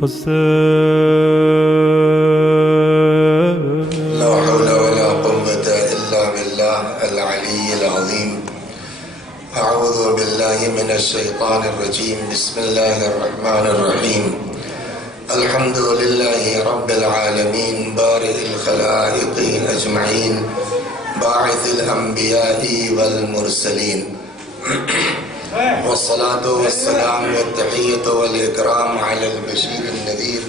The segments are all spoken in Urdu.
لا حول ولا قوة إلا بالله العلي العظيم. أعوذ بالله من الشيطان الرجيم. بسم الله الرحمن الرحيم. الحمد لله رب العالمين بارئ الخلائق أجمعين باعث الأنبياء والمرسلين والصلاة والسلام والتحية والإكرام على البشير النذير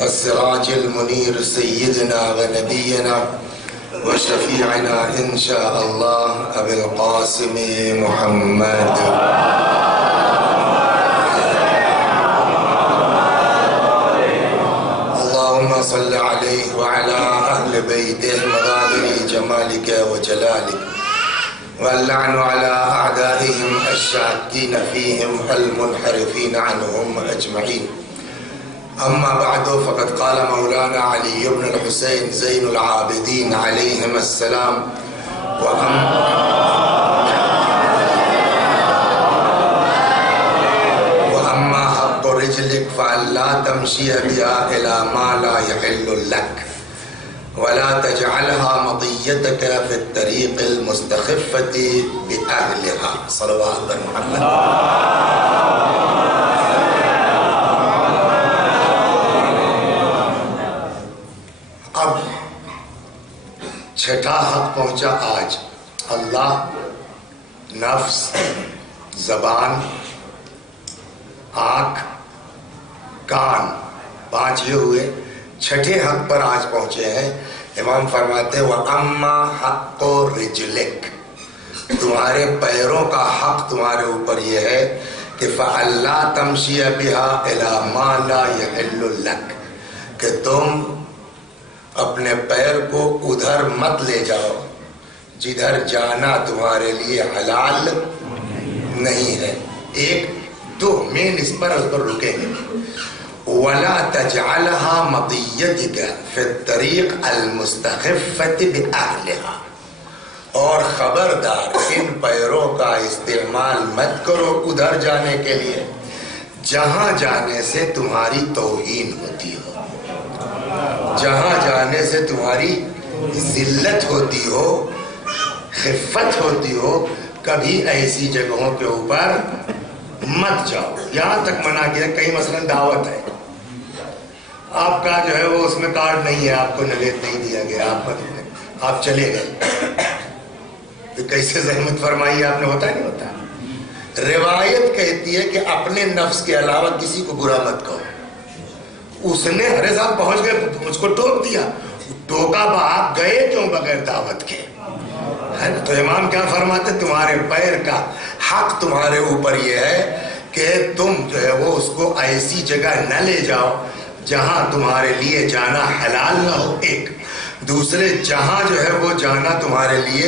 السراج المنير سيدنا ونبينا وشفيعنا إن شاء الله أبي القاسم محمد. اللهم صل عليه وعلى أهل بيته مظاهر جمالك وجلالك، واللعن على أعدائهم الشاكين فيهم المنحرفين عنهم أجمعين. أما بعد فقد قال مولانا علي بن الحسين زين العابدين عليهم السلام: وأما حق رجلك فألا تمشي بها إلى ما لا يحل لك، ولا تجعلها مطيتك في الطريق المستخفة بأهلها. صلوات محمد. اب چھٹا حق پہنچا آج. اللہ، نفس، زبان، آنکھ، کان، 5 یہ ہوئے. چھٹے حق پر آج پہنچے ہیں. امام فرماتے ہیں وَأَمَّا حَقُّ رِجْلِكَ، تمہارے پیروں کا حق تمہارے اوپر یہ ہے کہ فَأَلَّا تَمْشِيَ بِهَا إِلَى مَا لَا يَحِلُّ لَكَ، کہ تم اپنے پیر کو ادھر مت لے جاؤ جدھر جانا تمہارے لیے حلال نہیں ہے. ایک دو مین اس پر رکیں گے. وَلَا تَجْعَلْهَا مَطِيَّتِكَ فِي الطَّرِيقِ الْمُسْتَخِفَّةِ بِأَهْلِهَا، اور خبردار ان پیروں کا استعمال مت کرو ادھر جانے کے لیے جہاں جانے سے تمہاری توہین ہوتی ہو، جہاں جانے سے تمہاری ذلت ہوتی ہو، خفت ہوتی ہو. کبھی ایسی جگہوں کے اوپر مت جاؤ. یہاں تک منع کیا کہیں مثلا دعوت ہے، آپ کا جو ہے وہ اس میں کارڈ نہیں ہے، آپ کو نوید نہیں دیا گیا، آپ چلے گئے، تو کیسے زحمت فرمائی آپ نے؟ ہوتا نہیں ہوتا. روایت کہتی ہے کہ اپنے نفس کے علاوہ کسی کو برا مت کہو. اس نے ہرے صاحب پہنچ گئے اس کو ٹوک دیا، ٹوکا آپ گئے کیوں بغیر دعوت کے؟ تو امام کیا فرماتے؟ تمہارے پیر کا حق تمہارے اوپر یہ ہے کہ تم جو ہے وہ اس کو ایسی جگہ نہ لے جاؤ جہاں تمہارے لیے جانا حلال نہ ہو. ایک دوسرے جہاں جو ہے وہ جانا تمہارے لیے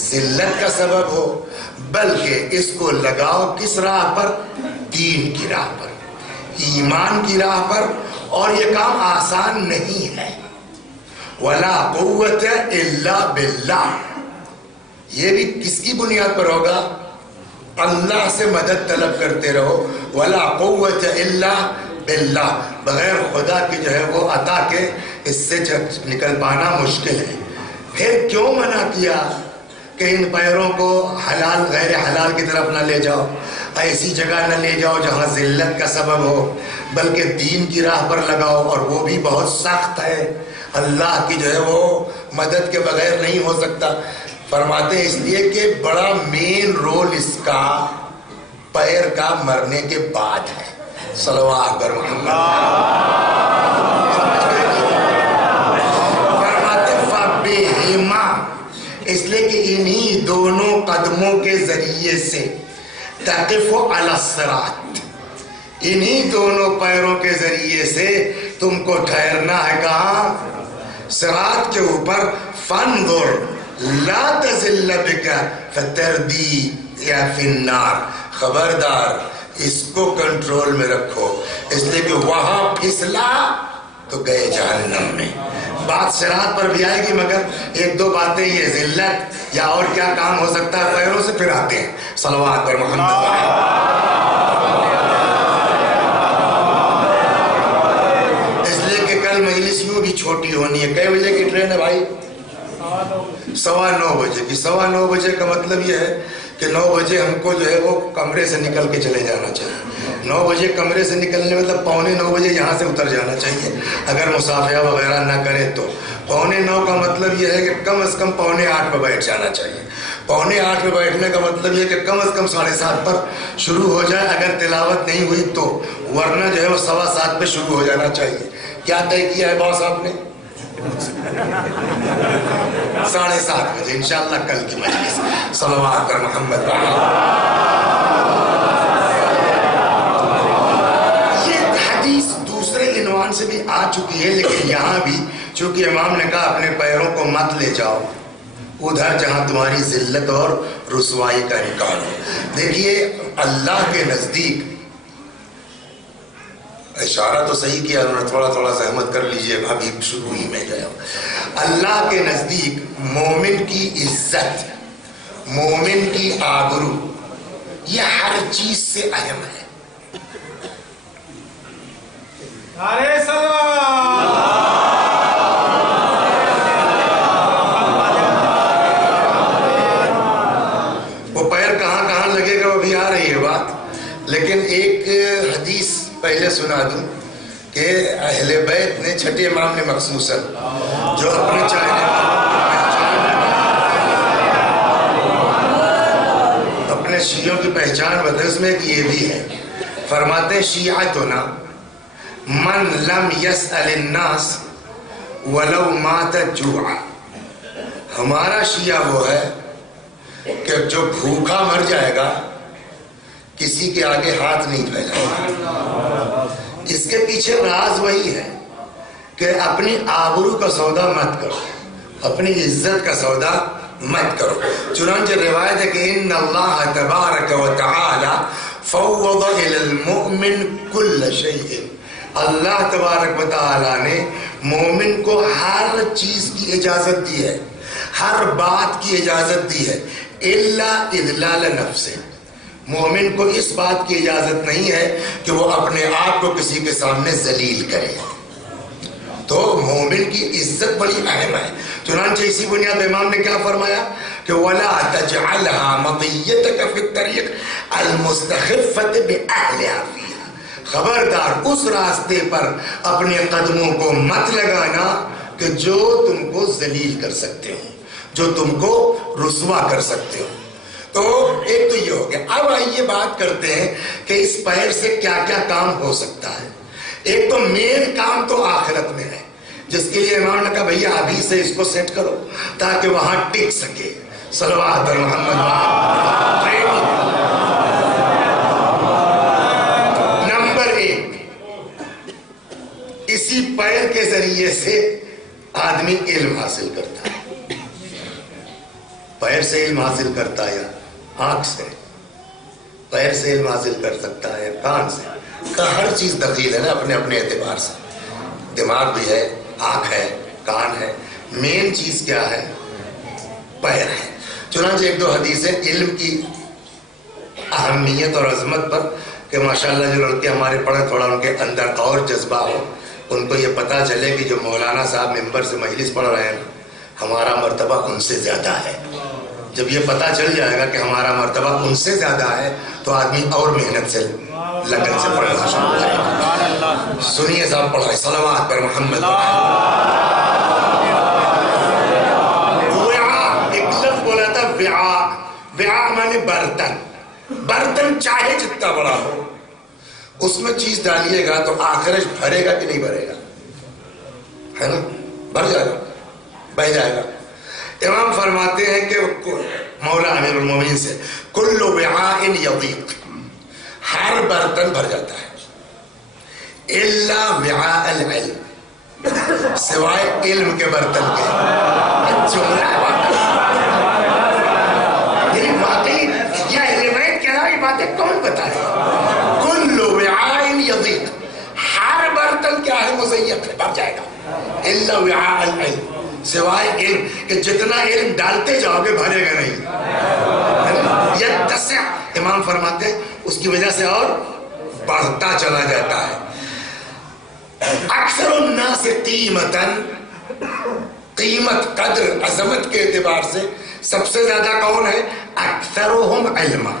ذلت کا سبب ہو، بلکہ اس کو لگاؤ کس راہ پر؟ دین کی راہ پر، ایمان کی راہ پر. اور یہ کام آسان نہیں ہے. وَلَا قُوَّةَ إِلَّا بِاللَّهِ، یہ بھی کس کی بنیاد پر ہوگا؟ اللہ سے مدد طلب کرتے رہو. وَلَا قُوَّةَ إِلَّا بِاللَّهِ، بغیر خدا کی جو ہے وہ عطا کے اس سے نکل پانا مشکل ہے. پھر کیوں منع کیا کہ ان پیروں کو حلال غیر حلال کی طرف نہ لے جاؤ، ایسی جگہ نہ لے جاؤ جہاں ذلت کا سبب ہو، بلکہ دین کی راہ پر لگاؤ، اور وہ بھی بہت سخت ہے، اللہ کی جو ہے وہ مدد کے بغیر نہیں ہو سکتا. فرماتے ہیں اس لیے کہ بڑا مین رول اس کا پیر کا مرنے کے بعد ہے. صلوات پر محمد. فرماتے فَبِهِمَا، اس لیے کہ انہی دونوں قدموں کے ذریعے سے تقف علی الصراط، انہی دونوں پیروں کے ذریعے سے تم کو ٹھہرنا ہے کہاں؟ صراط کے اوپر. فانظر لا تزل بک فتردی یا فی النار، خبردار اس کو کنٹرول میں رکھو، اس لیے کہ وہاں پھسلا تو گئے جہنم میں. بات صراط پر بھی آئے گی، مگر ایک دو باتیں یہ ذلت یا اور کیا کام ہو سکتا ہے پیروں سے، پھر آتے ہیں. صلوات پر محمد. مجلس یوں بھی چھوٹی ہونی ہے. کئے بجے کی ٹرین ہے بھائی؟ 9:15 بجے کی. 9:15 بجے کا مطلب یہ ہے کہ 9 بجے ہم کو جو ہے وہ کمرے سے نکل کے چلے جانا چاہیے. 9 بجے کمرے سے نکلنے مطلب 8:45 بجے یہاں سے اتر جانا چاہیے اگر مسافیہ وغیرہ نہ کرے تو. 9:15 کا مطلب یہ ہے کہ کم از کم 7:45 پہ بیٹھ جانا چاہیے. 7:45 پہ بیٹھنے کا مطلب یہ کہ کم از کم 7:30 پر شروع ہو جائے اگر تلاوت نہیں ہوئی تو, ورنہ جو ہے وہ 7:15 پہ شروع ہو جانا چاہیے. کیا طے کیا ہے باس آپ نے؟ 7:30 بجے انشاءاللہ کل کی مجلس. صلوات پر محمد. یہ حدیث دوسرے عنوان سے بھی آ چکی ہے, لیکن یہاں بھی چونکہ امام نے کہا اپنے پیروں کو مت لے جاؤ ادھر جہاں تمہاری ذلت اور رسوائی کا امکان ہو. دیکھیے اللہ کے نزدیک, اشارہ تو صحیح کیا انہوں نے, تھوڑا تھوڑا زحمت کر لیجئے, ابھی شروع ہی میں گیا. اللہ کے نزدیک مومن کی عزت, مومن کی آبرو, یہ ہر چیز سے اہم ہے. نعرہ سلام. وہ پیر کہاں کہاں لگے گا وہ بھی آ رہی ہے بات, لیکن ایک حدیث پہلے سنا دوں کہ اہل بیت نے, چھٹے امام نے مخصوصاً, جو اپنے چاہنے اپنے شیعوں کی پہچان بتائے, اس میں ایک یہ بھی ہے. فرماتے ہیں شیعتنا من لم یسأل الناس ولو مات جوعا. ہمارا شیعہ وہ ہے کہ جو بھوکا مر جائے گا کسی کے آگے ہاتھ نہیں پھیلائے. اس کے پیچھے راز وہی ہے کہ اپنی آبرو کا سودا مت کرو, اپنی عزت کا سودا مت کرو. چنانچہ روایت ہے کہ ان اللہ تبارک و تعالی فوض الی المؤمن کل شیء. اللہ تبارک و تعالی نے مومن کو ہر چیز کی اجازت دی ہے, ہر بات کی اجازت دی ہے, الا اذلال نفس. مومن کو اس بات کی اجازت نہیں ہے کہ وہ اپنے آپ کو کسی کے سامنے ذلیل کرے. تو مومن کی عزت بڑی اہم ہے. چنانچہ اسی بنیاد امام نے کیا فرمایا کہ وَلَا تَجْعَلْهَا مَطِيَّتَكَ فِي الطَّرِيقِ الْمُسْتَخِفَّةِ بِأَهْلِهَا فِيهَا. خبردار اس راستے پر اپنے قدموں کو مت لگانا کہ جو تم کو ذلیل کر سکتے ہو, جو تم کو رسوا کر سکتے ہو. تو ایک تو یہ ہو گیا. اب آئیے بات کرتے ہیں کہ اس پیر سے کیا کیا کام ہو سکتا ہے. ایک تو مین کام تو آخرت میں ہے, جس کے لیے امام نے کہا بھئیہ ابھی سے اس کو سیٹ کرو تاکہ وہاں ٹک سکے. صلوات پر محمد. نمبر 1, اسی پیر کے ذریعے سے آدمی علم حاصل کرتا ہے. پیر سے علم حاصل کرتا ہے, آنکھ سے, پیر سے علم حاصل کر سکتا ہے, کان سے, کا ہر چیز دخیل ہے نا اپنے اپنے اعتبار سے. دماغ بھی ہے, آنکھ ہے, کان ہے, مین چیز کیا ہے؟ پیر ہے. چنانچہ ایک دو حدیثیں علم کی اہمیت اور عظمت پر کہ ماشاءاللہ جو لڑکے ہمارے پڑھے تھوڑا ان کے اندر اور جذبہ ہو, ان کو یہ پتہ چلے کہ جو مولانا صاحب ممبر سے مجلس پڑھ رہے ہیں ہمارا مرتبہ ان سے زیادہ ہے. جب یہ پتہ چل جائے گا کہ ہمارا مرتبہ ان سے زیادہ ہے تو آدمی اور محنت سے لگن سے پڑھنا شروع کرے گا. سنیے صاحب پڑھائے. صلوات پر محمد. وعاء, ایک لفظ بولا تھا وعاء. وعاء مانے برتن. برتن چاہے جتنا بڑا ہو اس میں چیز ڈالیے گا تو آخرش بھرے گا کہ نہیں بھرے گا؟ ہے نا, بھر جائے گا, بہ جائے گا. امام فرماتے ہیں کہ مولا امیر المومنین سے کل وعاء یضیق, ہر برتن بھر جاتا ہے, الا وعاء العلم, سوائے علم کے برتن کے. یعنی واقعی یا روایت کہہ رہا ہے, یہ باتیں کون بتائے؟ کل وعاء یضیق, ہر برتن کیا ہے؟ مضیق ہے, بھر جائے گا. الا وعاء العلم, سوائے علم کہ جتنا علم ڈالتے جاؤ گے بھرے گا نہیں. یتسع, امام فرماتے ہیں اس کی وجہ سے اور بڑھتا چلا جاتا ہے. اکثر الناس قیمتاً، قیمت، قدر، عظمت کے اعتبار سے سب سے زیادہ کون ہے؟ اکثرهم علما،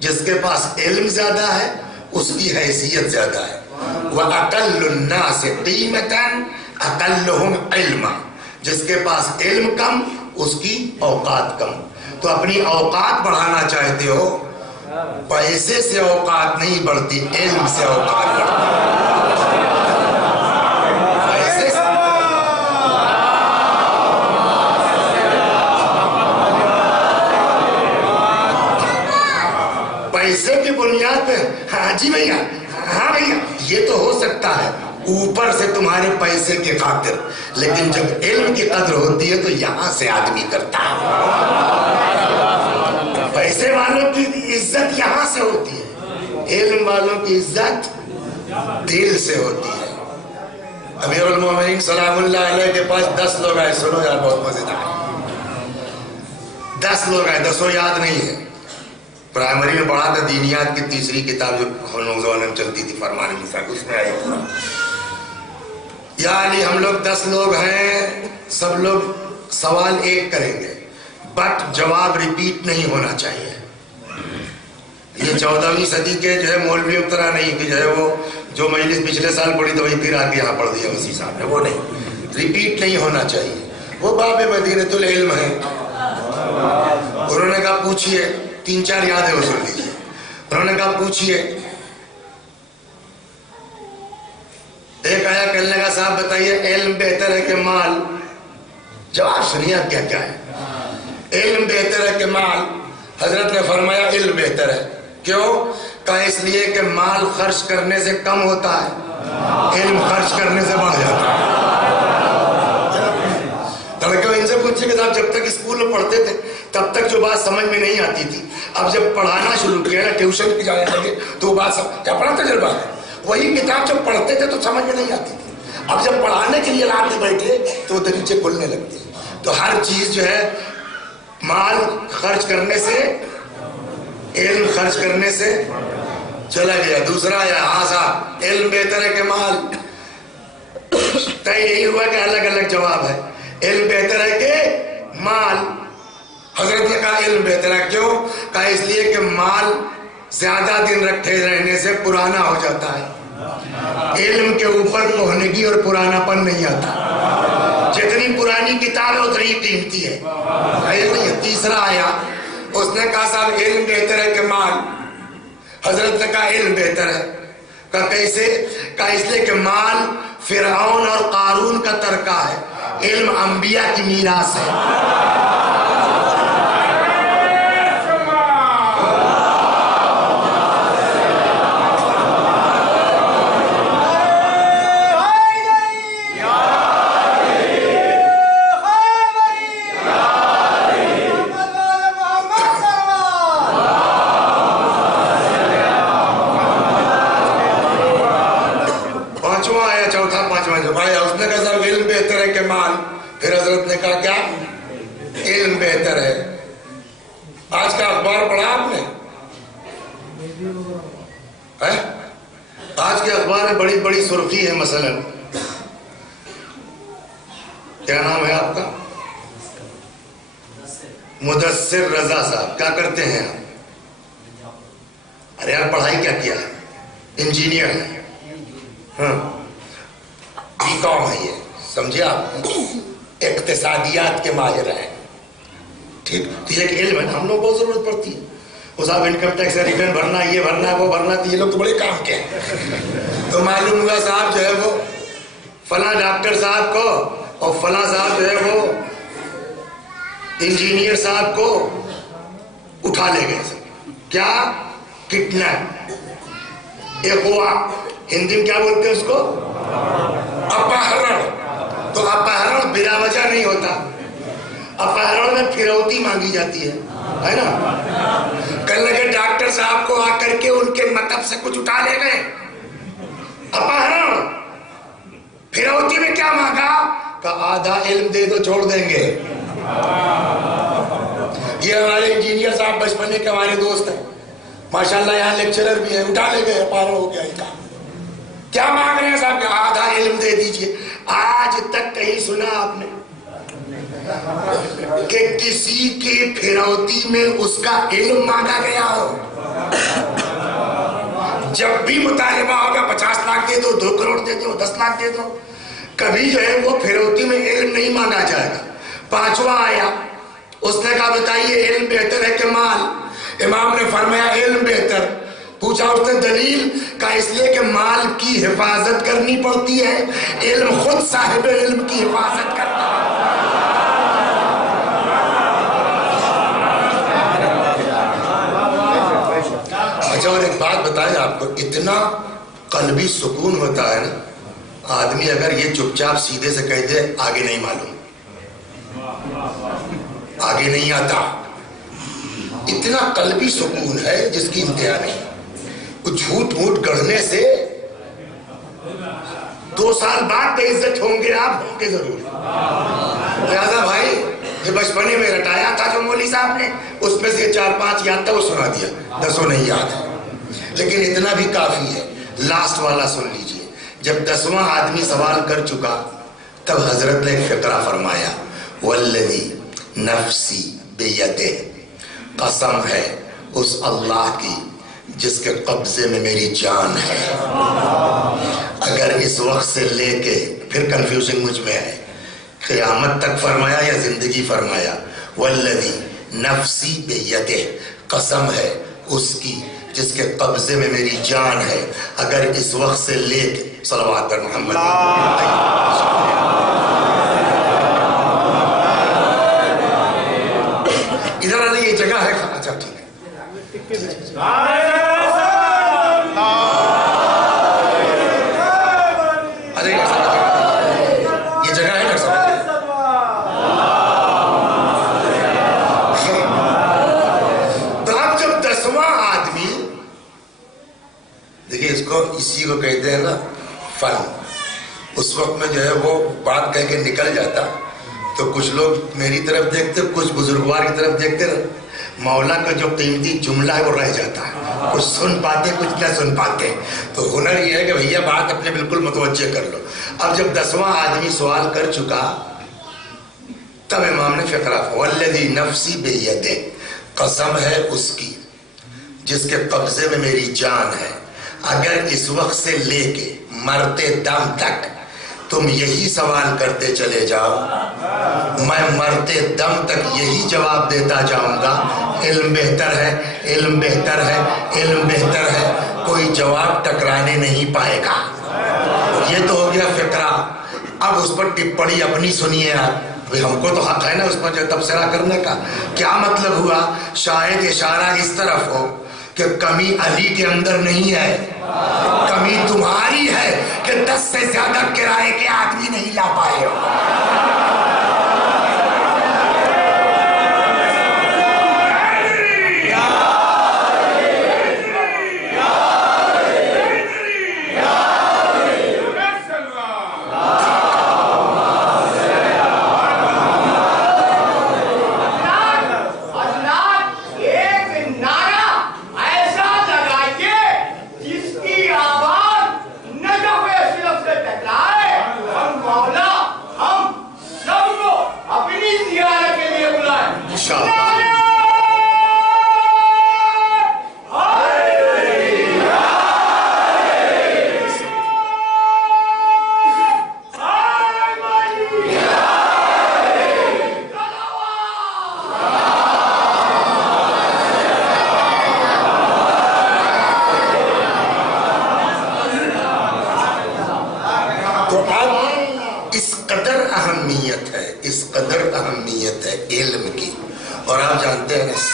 جس کے پاس علم زیادہ ہے اس کی حیثیت زیادہ ہے. وَأَقَلُّ النَّاسِ قِيمَةً أَقَلُّهُمْ عِلْمًا، جس کے پاس علم کم اس کی اوقات کم. تو اپنی اوقات بڑھانا چاہتے ہو، پیسے سے اوقات نہیں بڑھتی، علم سے اوقات بڑھتی. پیسے سے پیسے کی بنیاد پہ، ہاں جی بھیا، ہاں بھیا، یہ تو ہو سکتا ہے اوپر سے تمہارے پیسے کی خاطر، لیکن جب علم کی قدر ہوتی ہے تو یہاں سے آدمی کرتا ہے. پیسے والوں کی عزت یہاں سے ہوتی ہے، علم والوں کی عزت دل سے ہوتی ہے. امیر المومنین سلام اللہ علیہ کے پاس 10 لوگ آئے. سنو یار، بہت مزیدار. 10 لوگ آئے، 10 یاد نہیں ہے. پرائمری میں پڑھا تھا، دینیات کی تیسری کتاب جو نوزوان میں چلتی تھی، فرمان مصعب، اس میں آئی پورا. یا علی، ہم لوگ 10 لوگ ہیں، سب لوگ سوال ایک کریں گے، بٹ جواب ریپیٹ نہیں ہونا چاہیے. یہ 14ویں صدی کے جو ہے مولوی اترا نہیں کہ جو ہے وہ جو مجلس پچھلے سال پڑھی تو وہی پھر آ کے یہاں پڑھ دیا وسیع صاحب نے، وہ نہیں، ریپیٹ نہیں ہونا چاہیے. وہ باب مدینۃ العلم ہے. انہوں نے کہا پوچھئے، 3-4 یادیں وہ سن لیجیے. انہوں نے کہا پوچھئے. ایک آیا کہنے لگا صاحب بتائیے علم بہتر ہے کہ مال؟ جواب سنیے آپ کیا کیا ہے. علم بہتر ہے کہ مال؟ حضرت نے فرمایا علم بہتر ہے. کیوں؟ کہا اس لیے کہ مال خرچ کرنے سے کم ہوتا ہے، علم خرچ کرنے سے بڑھ جاتا ہے. لڑکیوں ان سے پوچھے کہ صاحب جب تک اسکول میں پڑھتے تھے تب تک جو بات سمجھ میں نہیں آتی تھی، اب جب پڑھانا شروع کیا نا، ٹیوشن کی جانے لگے تو وہ بات کیا پڑھا تجربہ ہے. وہی کتاب جب پڑھتے تھے تو سمجھ میں نہیں آتی تھی، اب جب پڑھانے کے لیے لاتے بیٹھے تو وہ دریچے کھلنے لگتے. تو ہر چیز جو ہے مال خرچ کرنے سے، علم خرچ کرنے سے چلا گیا. دوسرا ہے ہاں صاحب علم بہتر ہے کہ مال؟ طے یہی ہوا کہ الگ الگ جواب ہے. علم بہتر ہے کہ مال؟ حضرت نے کہا علم بہتر ہے. کیوں؟ کہا اس لیے کہ مال زیادہ دن رکھے رہنے سے پرانا ہو جاتا ہے، علم کے اوپر کوہنگی اور پرانا پن نہیں آتا. جتنی پرانی کتاب ہے اتنی قیمتی ہے. تیسرا آیا، اس نے کہا صاحب علم بہتر ہے کہ مال؟ حضرت نے کہا علم بہتر ہے. کہا کیسے؟ کہا اس لیے کہ مال فرعون اور قارون کا ترکہ ہے، علم انبیاء کی میراث ہے. پھر حضرت نے کہا کیا؟ علم بہتر ہے. آج کا اخبار پڑھا آپ نے؟ آج کے اخبار میں بڑی بڑی سرخی ہے. مثلا کیا نام ہے آپ کا؟ مدثر رضا صاحب. کیا کرتے ہیں آپ؟ ارے یار پڑھائی کیا کیا ہے؟ انجینئر ہے. ہاں بی کام ہے یہ، سمجھے آپ؟ اقتصادیات کے ماہر ہیں. ٹھیک، تو یہ علم ہے، ہم لوگ بہت ضرورت پڑتی ہے. وہ صاحب انکم ٹیکس ریٹرن بھرنا، یہ بھرنا، وہ بھرنا، تو یہ لوگ تو بڑے کام کے ہیں. تو معلوم ہوا صاحب جو ہے وہ فلاں ڈاکٹر صاحب کو اور فلاں صاحب جو ہے وہ انجینئر صاحب کو اٹھا لے گئے. کیا؟ کڈنیپ، اغوا، ہندی میں کیا بولتے ہیں اس کو؟ اپہرن. تو اپہرن بلا وجہ نہیں ہوتا، اپہرن میں پھروتی مانگی جاتی ہے نا. کل لگے ڈاکٹر صاحب کو آ کر کے ان کے مطلب سے کچھ اٹھا لے گئے. اپہرن، پھروتی میں کیا مانگا؟ کہ آدھا علم دے دو چھوڑ دیں گے. یہ ہمارے انجینئر صاحب بچپنے کے ہمارے دوست ہیں، ماشاءاللہ یہاں لیکچرر بھی ہیں. اٹھا لے گئے، اپہرن ہو گیا ان کا. کیا مانگ رہے ہیں صاحب؟ آدھا علم دے دیجئے. آج تک کہیں سنا آپ نے کہ کسی کی پھروتی میں اس کا علم مانگا گیا ہو؟ جب بھی مطالبہ ہوگا 50 لاکھ دے دو، 2 کروڑ دے دو، 10 لاکھ دے دو، کبھی جو ہے وہ پھروتی میں علم نہیں مانگا جائے گا. 5واں آیا، اس نے کہا بتائیے علم بہتر ہے کہ مال؟ امام نے فرمایا علم بہتر. پوچھا اس نے دلیل؟ کہا اس لیے کہ مال کی حفاظت کرنی پڑتی ہے، علم خود صاحب علم کی حفاظت کرتا ہے. اچھا، اور ایک بات بتائیں آپ کو، اتنا قلبی سکون ہوتا ہے نا آدمی اگر یہ چپ چاپ سیدھے سے کہہ دے آگے نہیں معلوم، آگے نہیں آتا. اتنا قلبی سکون ہے جس کی انتہا نہیں. کچھ جھوٹ موٹ گڑھنے سے 2 سال بعد بے عزت ہوں گے، آپ ہوں گے ضرور. لہذا بھائی یہ بچپنے میں رٹایا تھا جو مولوی صاحب نے، اس میں سے 4-5 یاد تھا وہ سنا دیا، 10 نہیں یاد ہے. لیکن اتنا بھی کافی ہے. لاسٹ والا سن لیجئے. جب 10واں آدمی سوال کر چکا تب حضرت نے ایک فقرہ فرمایا، والذی نفسی بیدہ، قسم ہے اس اللہ کی جس کے قبضے میں میری جان ہے. اگر اس وقت سے لے کے، پھر کنفیوژن مجھ میں ہے، قیامت تک فرمایا یا زندگی فرمایا؟ والذی نفسی بیدہ، قسم ہے اس کی جس کے قبضے میں میری جان ہے. اگر اس وقت سے لے کے، صلوات پر محمد، ادھر آنے یہ جگہ ہے. اچھا ٹھیک ہے. یہ جگہ ہے ڈاکٹر صاحب. تو اب جب 10واں آدمی، دیکھیے اس کو، اسی کو کہتے ہیں نا فن. اس وقت میں جو ہے وہ بات کہہ کے نکل جاتا تو کچھ لوگ میری طرف دیکھتے، کچھ بزرگوار کی طرف دیکھتے. مولا کا جو قیمتی جملہ ہے وہ رہ جاتا ہے، کچھ سن پاتے کچھ نہ سن پاتے. تو ہنر یہ ہے کہ بھیا بات اپنے بالکل متوجہ کر لو. اب جب 10واں آدمی سوال کر چکا تب امام نے فقرہ، والذی نفسی بیدہ، قسم ہے اس کی جس کے قبضے میں میری جان ہے. اگر اس وقت سے لے کے مرتے دم تک تم یہی سوال کرتے چلے جاؤ، میں مرتے دم تک یہی جواب دیتا جاؤں گا، علم بہتر ہے، علم بہتر ہے، علم بہتر ہے. کوئی جواب ٹکرانے نہیں پائے گا. یہ تو ہو گیا فقرہ. اب اس پر ٹپڑی اپنی سنیے آپ. ہم کو تو حق ہے نا اس پر جو تبصرہ کرنے کا. کیا مطلب ہوا؟ شاید اشارہ اس طرف ہو کہ کمی علی کے اندر نہیں ہے، کمی تمہاری ہے کہ 10 سے زیادہ کرائے کے آدمی نہیں لا پائے ہو.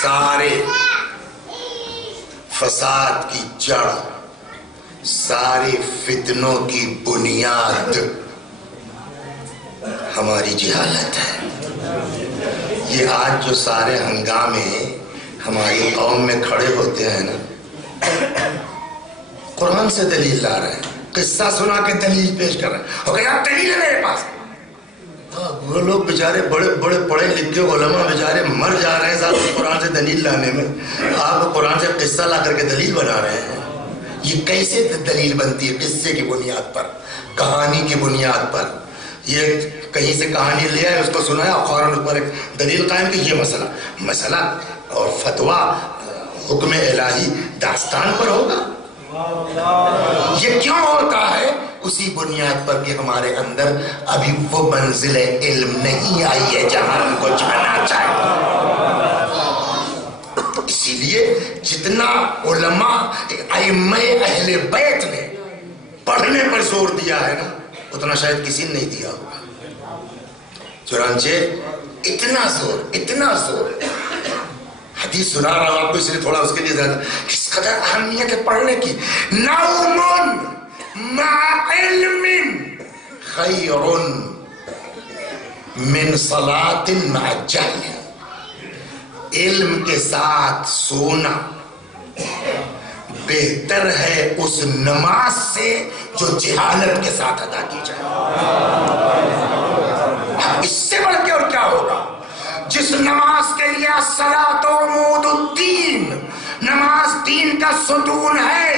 سارے فساد کی جڑ، سارے فتنوں کی بنیاد ہماری جہالت ہے. یہ آج جو سارے ہنگامے ہماری قوم میں کھڑے ہوتے ہیں نا، قرآن سے دلیل لا رہے ہیں، قصہ سنا کے دلیل پیش کر رہے ہیں. اور کہا دلیل ہے میرے پاس. وہ لوگ بیچارے بڑے بڑے پڑھے لکھے علماء بیچارے مر جا رہے ہیں صاحب قرآن سے دلیل لانے میں. آپ قرآن سے قصہ لا کر کے دلیل بنا رہے ہیں. یہ کیسے دلیل بنتی ہے؟ قصے کی بنیاد پر، کہانی کی بنیاد پر. یہ کہیں سے کہانی لے آئے، اس کو سنایا اور فوراً اس پر ایک دلیل قائم کی. یہ مسئلہ اور فتویٰ حکم الہی داستان پر ہوگا. یہ کیوں ہوتا ہے؟ اسی بنیاد پر کہ ہمارے اندر ابھی وہ منزل علم نہیں آئی ہے جہاں ہم کو جانا چاہیے. اسی لیے جتنا علماء ائمہ اہل بیت نے پڑھنے پر زور دیا ہے نا، اتنا شاید کسی نے نہیں دیا ہوگا. چنانچہ اتنا زور حدیث سنا رہا ہوں آپ کو اس لیے تھوڑا اس کے لیے زیادہ کس قدر اہمیت ہے پڑھنے کی. نوم مع علم خیر من صلاۃ مع جہل. علم کے ساتھ سونا بہتر ہے اس نماز سے جو جہالت کے ساتھ ادا کی جائے. اس سے بڑھ کے اور کیا ہوگا؟ جس نماز کے لیے الصلاۃ عمود الدین، نماز دین کا ستون ہے.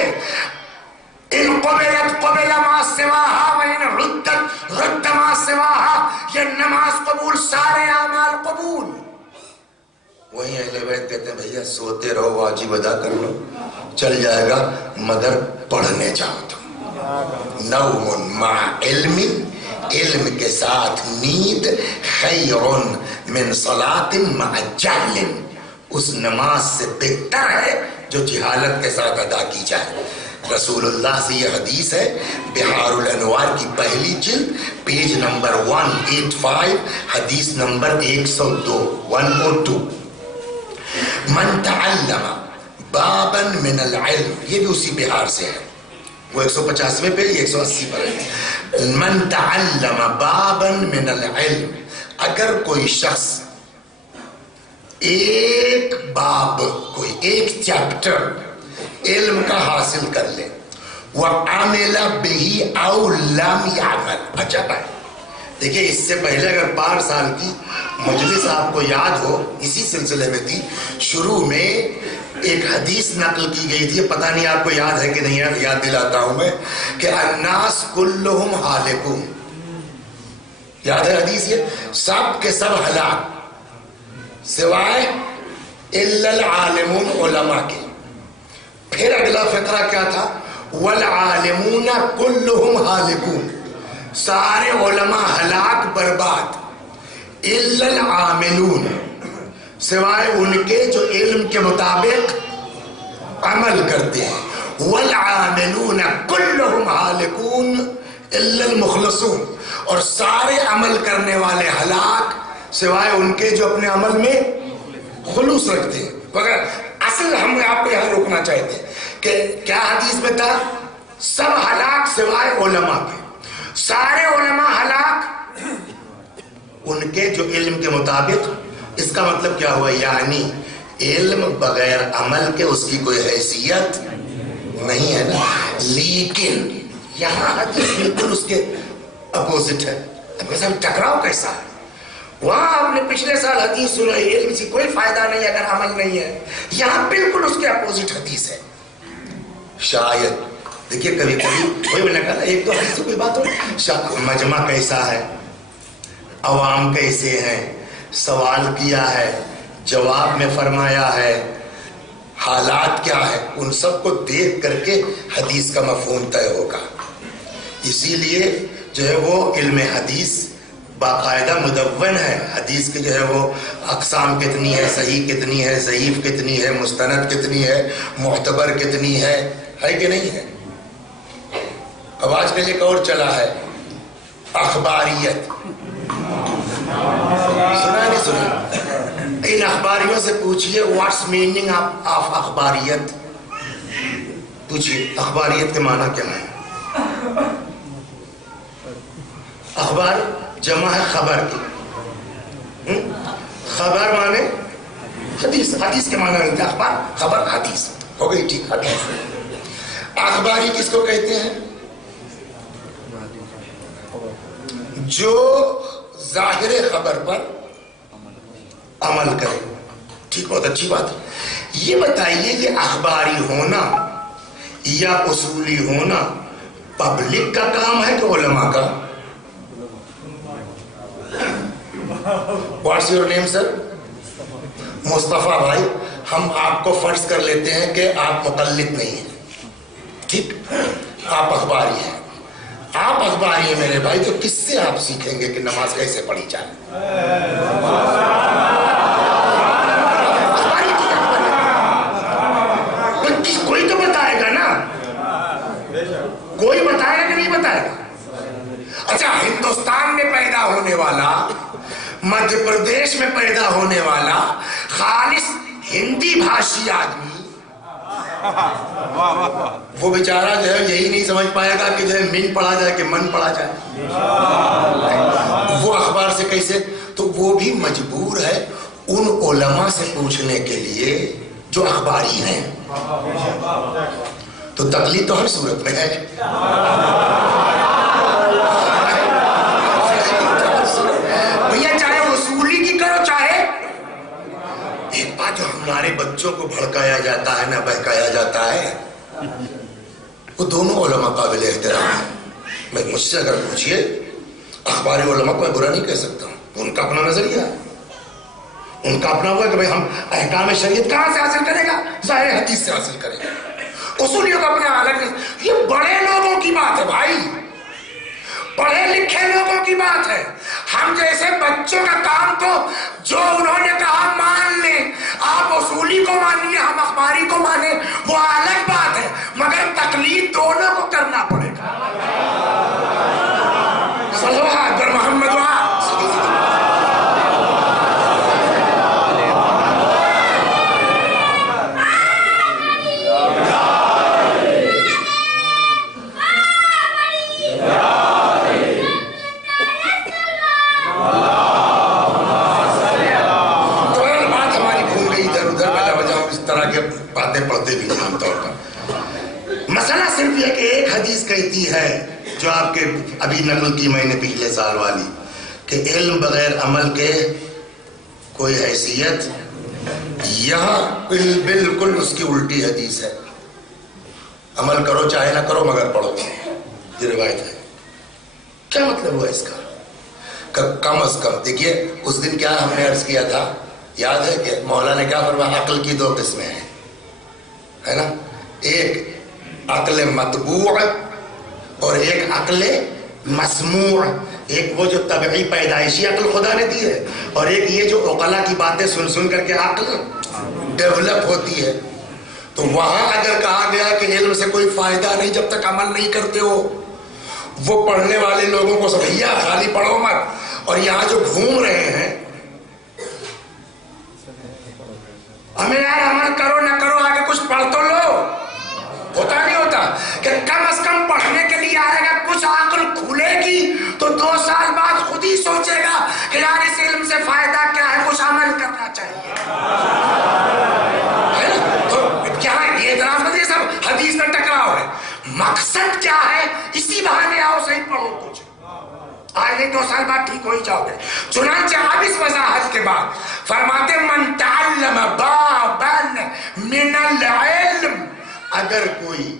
ان قبلت قبل ما سواہا وان ردت رد ما سواہا. یہ نماز قبول، سارے اعمال قبول. وہیں اہل بیت کہتے ہیں بھیا سوتے رہو، واجب ادا کر لو، چل جائے گا، مگر پڑھنے جاؤ تم. نوم مع علم، علم کے ساتھ نیند، خیر من صلاۃ مع جہل، اس نماز سے بہتر ہے جو جہالت کے ساتھ ادا کی جائے. رسول اللہ سے یہ حدیث ہے، بحار الانوار کی پہلی جلد، پیج نمبر 185، حدیث نمبر 102. من تعلم بابا من العلم، یہ بھی اسی بحار سے ہے، وہ 150ویں پہ 180 پر ہے. من تعلم بابا من العلم، اگر کوئی شخص ایک باب، کوئی ایک چیپٹر علم کا حاصل کر لے، وعمل به او لم يعمل. اچھا بھائی دیکھیں، اس سے پہلے اگر 5 سال کی مجلس آپ کو یاد ہو، اسی سلسلے میں تھی، شروع میں ایک حدیث نقل کی گئی تھی، پتہ نہیں آپ کو یاد ہے کہ نہیں ہے، یاد دلاتا ہوں میں کہ الناس کلہم ہالکون. یاد ہے حدیث؟ یہ سب کے سب ہلاک سوائے الا العالمون، علماء کے. پھر اگلا فقرہ کیا تھا؟ والعالمون کلہم ہالکون، سارے علماء ہلاک برباد، الا العاملون، سوائے ان کے جو علم کے مطابق عمل کرتے ہیں. والعاملون کلہم ہالکون الا المخلصون، اور سارے عمل کرنے والے ہلاک سوائے ان کے جو اپنے عمل میں خلوص رکھتے ہیں. مگر اصل ہم آپ کو یہاں روکنا چاہتے ہیں کہ کیا حدیث میں تھا؟ سب ہلاک سوائے علماء کے. سارے علماء ہلاک ان کے جو علم کے مطابق. اس کا مطلب کیا ہوا؟ یعنی علم بغیر عمل کے اس کی کوئی حیثیت نہیں ہے نا. لیکن یہاں حدیث بالکل اس کے اپوزٹ ہے. ٹکراؤ کیسا ہے؟ وہاں آپ نے پچھلے سال حدیث سنائی علم سے کوئی فائدہ نہیں اگر عمل نہیں ہے، یہاں بالکل اس کے اپوزٹ حدیث ہے. شاید دیکھیے کبھی کوئی میں نے کہا ایک تو حدیث سے کوئی بات ہو، مجمع کیسا ہے، عوام کیسے ہیں، سوال کیا ہے، جواب میں فرمایا ہے، حالات کیا ہے، ان سب کو دیکھ کر کے حدیث کا مفہوم طے ہوگا. اسی لیے جو ہے وہ علم حدیث باقاعدہ مدون ہے. حدیث کے جو ہے وہ اقسام کتنی ہے، صحیح کتنی ہے، ضعیف کتنی ہے، مستند کتنی ہے، معتبر کتنی ہے کہ نہیں ہے. اب آج کل ایک اور چلا ہے اخباریت. سنا نہیں سنا؟ ان اخباریوں سے پوچھئے واٹس میننگ آف اخباریت. پوچھئے اخباریت کے معنی کیا ہے؟ اخبار جمع ہے خبر کی. خبر مانے حدیث، حدیث کے معنی نہیں تھا اخبار، خبر حدیث ہو گئی. ٹھیک حدیث. اخباری کس کو کہتے ہیں؟ جو ظاہر خبر پر عمل کرے. ٹھیک، بہت اچھی بات ہے. یہ بتائیے یہ اخباری ہونا یا اصولی ہونا پبلک کا کام ہے کہ علماء کا؟ واٹس یور نیم سر؟ مصطفیٰ بھائی، ہم آپ کو فرض کر لیتے ہیں کہ آپ مقلد نہیں ہیں، ٹھیک؟ آپ اخباری ہیں، آپ اخباری ہیں میرے بھائی، تو کس سے آپ سیکھیں گے کہ نماز کیسے پڑھی جائے؟ کوئی تو بتائے گا نا، کوئی بتائے گا کہ نہیں بتائے گا؟ اچھا، ہندوستان میں پیدا ہونے والا، مدھیہ پردیش میں پیدا ہونے والا خالص ہندی بھاشی آدمی، وہ بیچارہ جو ہے یہی نہیں سمجھ پائے گا کہ جو ہے من پڑھا جائے کہ من پڑھا جائے، وہ اخبار سے کیسے؟ تو وہ بھی مجبور ہے ان علماء سے پوچھنے کے لیے جو اخباری ہیں۔ تو تقلید تو ہر صورت میں ہے، بھیا، چاہے وصولی کی کرو، چاہے ایک بات جو ہمارے بچوں کو بھڑکایا جاتا ہے، نہ بہکایا جاتا ہے، وہ دونوں علماء قابل احترام ہیں۔ میں مجھ سے اگر پوچھئے، اخباری علماء کو میں برا نہیں کہہ سکتا ہوں، ان کا اپنا نظریہ ہے، ان کا اپنا ہوا کہ بھئی ہم احکام شریعت کہاں سے حاصل کرے گا؟ ظاہر حدیث سے حاصل کرے گا۔ اصولیوں کا اپنا الگ، یہ بڑے لوگوں کی بات ہے بھائی، پڑھے لکھے لوگوں کی بات ہے۔ ہم جیسے بچوں کا کام تو جو انہوں نے کہا مان لیں، آپ اصولی کو مانیے، ہم اخباری کو مانیں، وہ الگ بات ہے، مگر تقلید دونوں کو کرنا پڑے گا۔ صلوات بر محمد باتیں پڑھتے بھی عام طور پر۔ مسئلہ صرف یہ کہ ایک حدیث کہتی ہے جو آپ کے ابھی نقل کی میں نے پچھلے سال والی، کہ علم بغیر عمل کے کوئی حیثیت، یہاں بالکل اس کی الٹی حدیث ہے، عمل کرو چاہے نہ کرو مگر پڑھو، یہ روایت ہے۔ کیا مطلب ہوا اس کا؟ کم از کم دیکھیے، اس دن کیا ہم نے عرض کیا تھا، یاد ہے کہ مولا نے کیا فرمایا؟ عقل کی دو قسمیں ہیں، ہے نا؟ ایک عقل مطبوع اور ایک عقل مسموع۔ ایک وہ جو طبعی پیدائشی عقل خدا نے دی ہے، اور ایک یہ جو عقلاء کی باتیں سن سن کر کے عقل ڈیولپ ہوتی ہے۔ تو وہاں اگر کہا گیا کہ علم سے کوئی فائدہ نہیں جب تک عمل نہیں کرتے ہو، وہ پڑھنے والے لوگوں کو سمجھیا خالی پڑھو مت، اور یہاں جو گھوم رہے ہیں ہمیں یار عمل کرو نہ کرو، آگے کچھ پڑھ تو لو، ہوتا نہیں ہوتا کہ کم از کم پڑھنے کے لیے آئے گا، کچھ عقل کھلے گی تو 2 سال بعد خود ہی سوچے گا کہ یار اس علم سے فائدہ کیا ہے، کچھ عمل کرنا چاہیے، ہے نا؟ تو کیا ہے یہ اعتراف نہیں، سب حدیث میں ٹکراؤ ہے، مقصد کیا ہے؟ اسی بہانے آؤ صحیح پڑھو کچھ، آئے 2 سال بعد ٹھیک ہو ہی جاؤ گے۔ چنانچہ اب اس وضاحت کے بعد فرماتے من تعلم بابا من العلم، اگر کوئی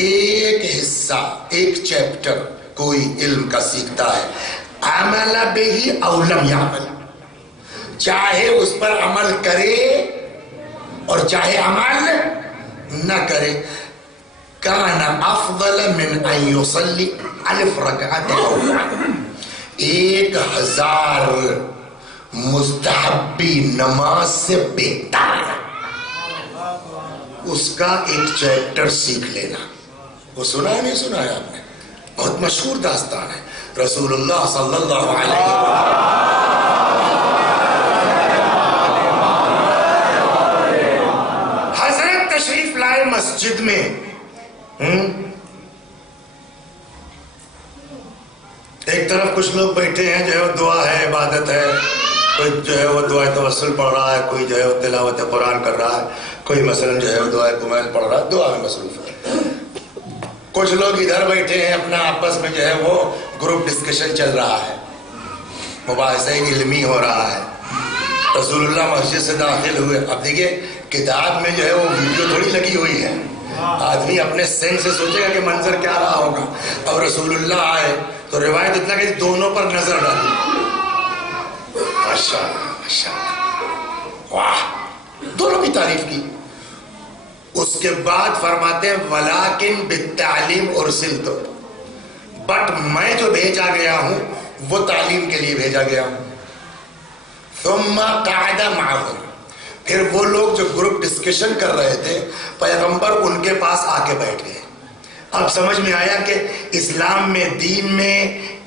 ایک حصہ، ایک چیپٹر کوئی علم کا سیکھتا ہے، عمل بہ او لم یعمل، چاہے اس پر عمل کرے اور چاہے عمل نہ کرے، کان افضل من ان یصلی 1000 رکعت او 1000 مستحبی نماز سے بہتر ہے اس کا ایک چیپٹر سیکھ لینا۔ وہ سنا ہے نہیں سنا ہے آپ نے؟ بہت مشہور داستان ہے، رسول اللہ صلی اللہ علیہ وسلم حضرت تشریف لائے مسجد میں، ایک طرف کچھ لوگ بیٹھے ہیں، جو ہے وہ دعا ہے، عبادت ہے، کوئی جو ہے وہ دعائے توسل پڑھ رہا ہے، کوئی جو ہے وہ تلاوت قرآن کر رہا ہے، کوئی مثلا جو ہے وہ دعائے کمیل پڑھ رہا ہے، دعا میں مصروف ہے۔ کچھ لوگ ادھر بیٹھے ہیں، اپنا آپس میں جو ہے وہ گروپ ڈسکشن چل رہا ہے، مباحثہ علمی ہو رہا ہے۔ رسول اللہ مسجد سے داخل ہوئے، اب دیکھیے کتاب میں جو ہے وہ ویڈیو تھوڑی لگی ہوئی ہے، آدمی اپنے سین سے سوچے گا کہ منظر کیا رہا ہوگا. اب رسول اللہ آئے تو روایت اتنا کہ دونوں پر نظر ڈالی. ماشاءاللہ ماشاءاللہ واہ, دونوں کی تعریف کی. اس کے بعد فرماتے ہیں ولیکن بالتعلیم ارسلت, بٹ میں جو بھیجا گیا ہوں وہ تعلیم کے لیے بھیجا گیا ہوں. ثم قعد معهم, پھر وہ لوگ جو گروپ ڈسکشن کر رہے تھے پیغمبر ان کے پاس آ کے بیٹھ گئے. اب سمجھ میں آیا کہ اسلام میں, دین میں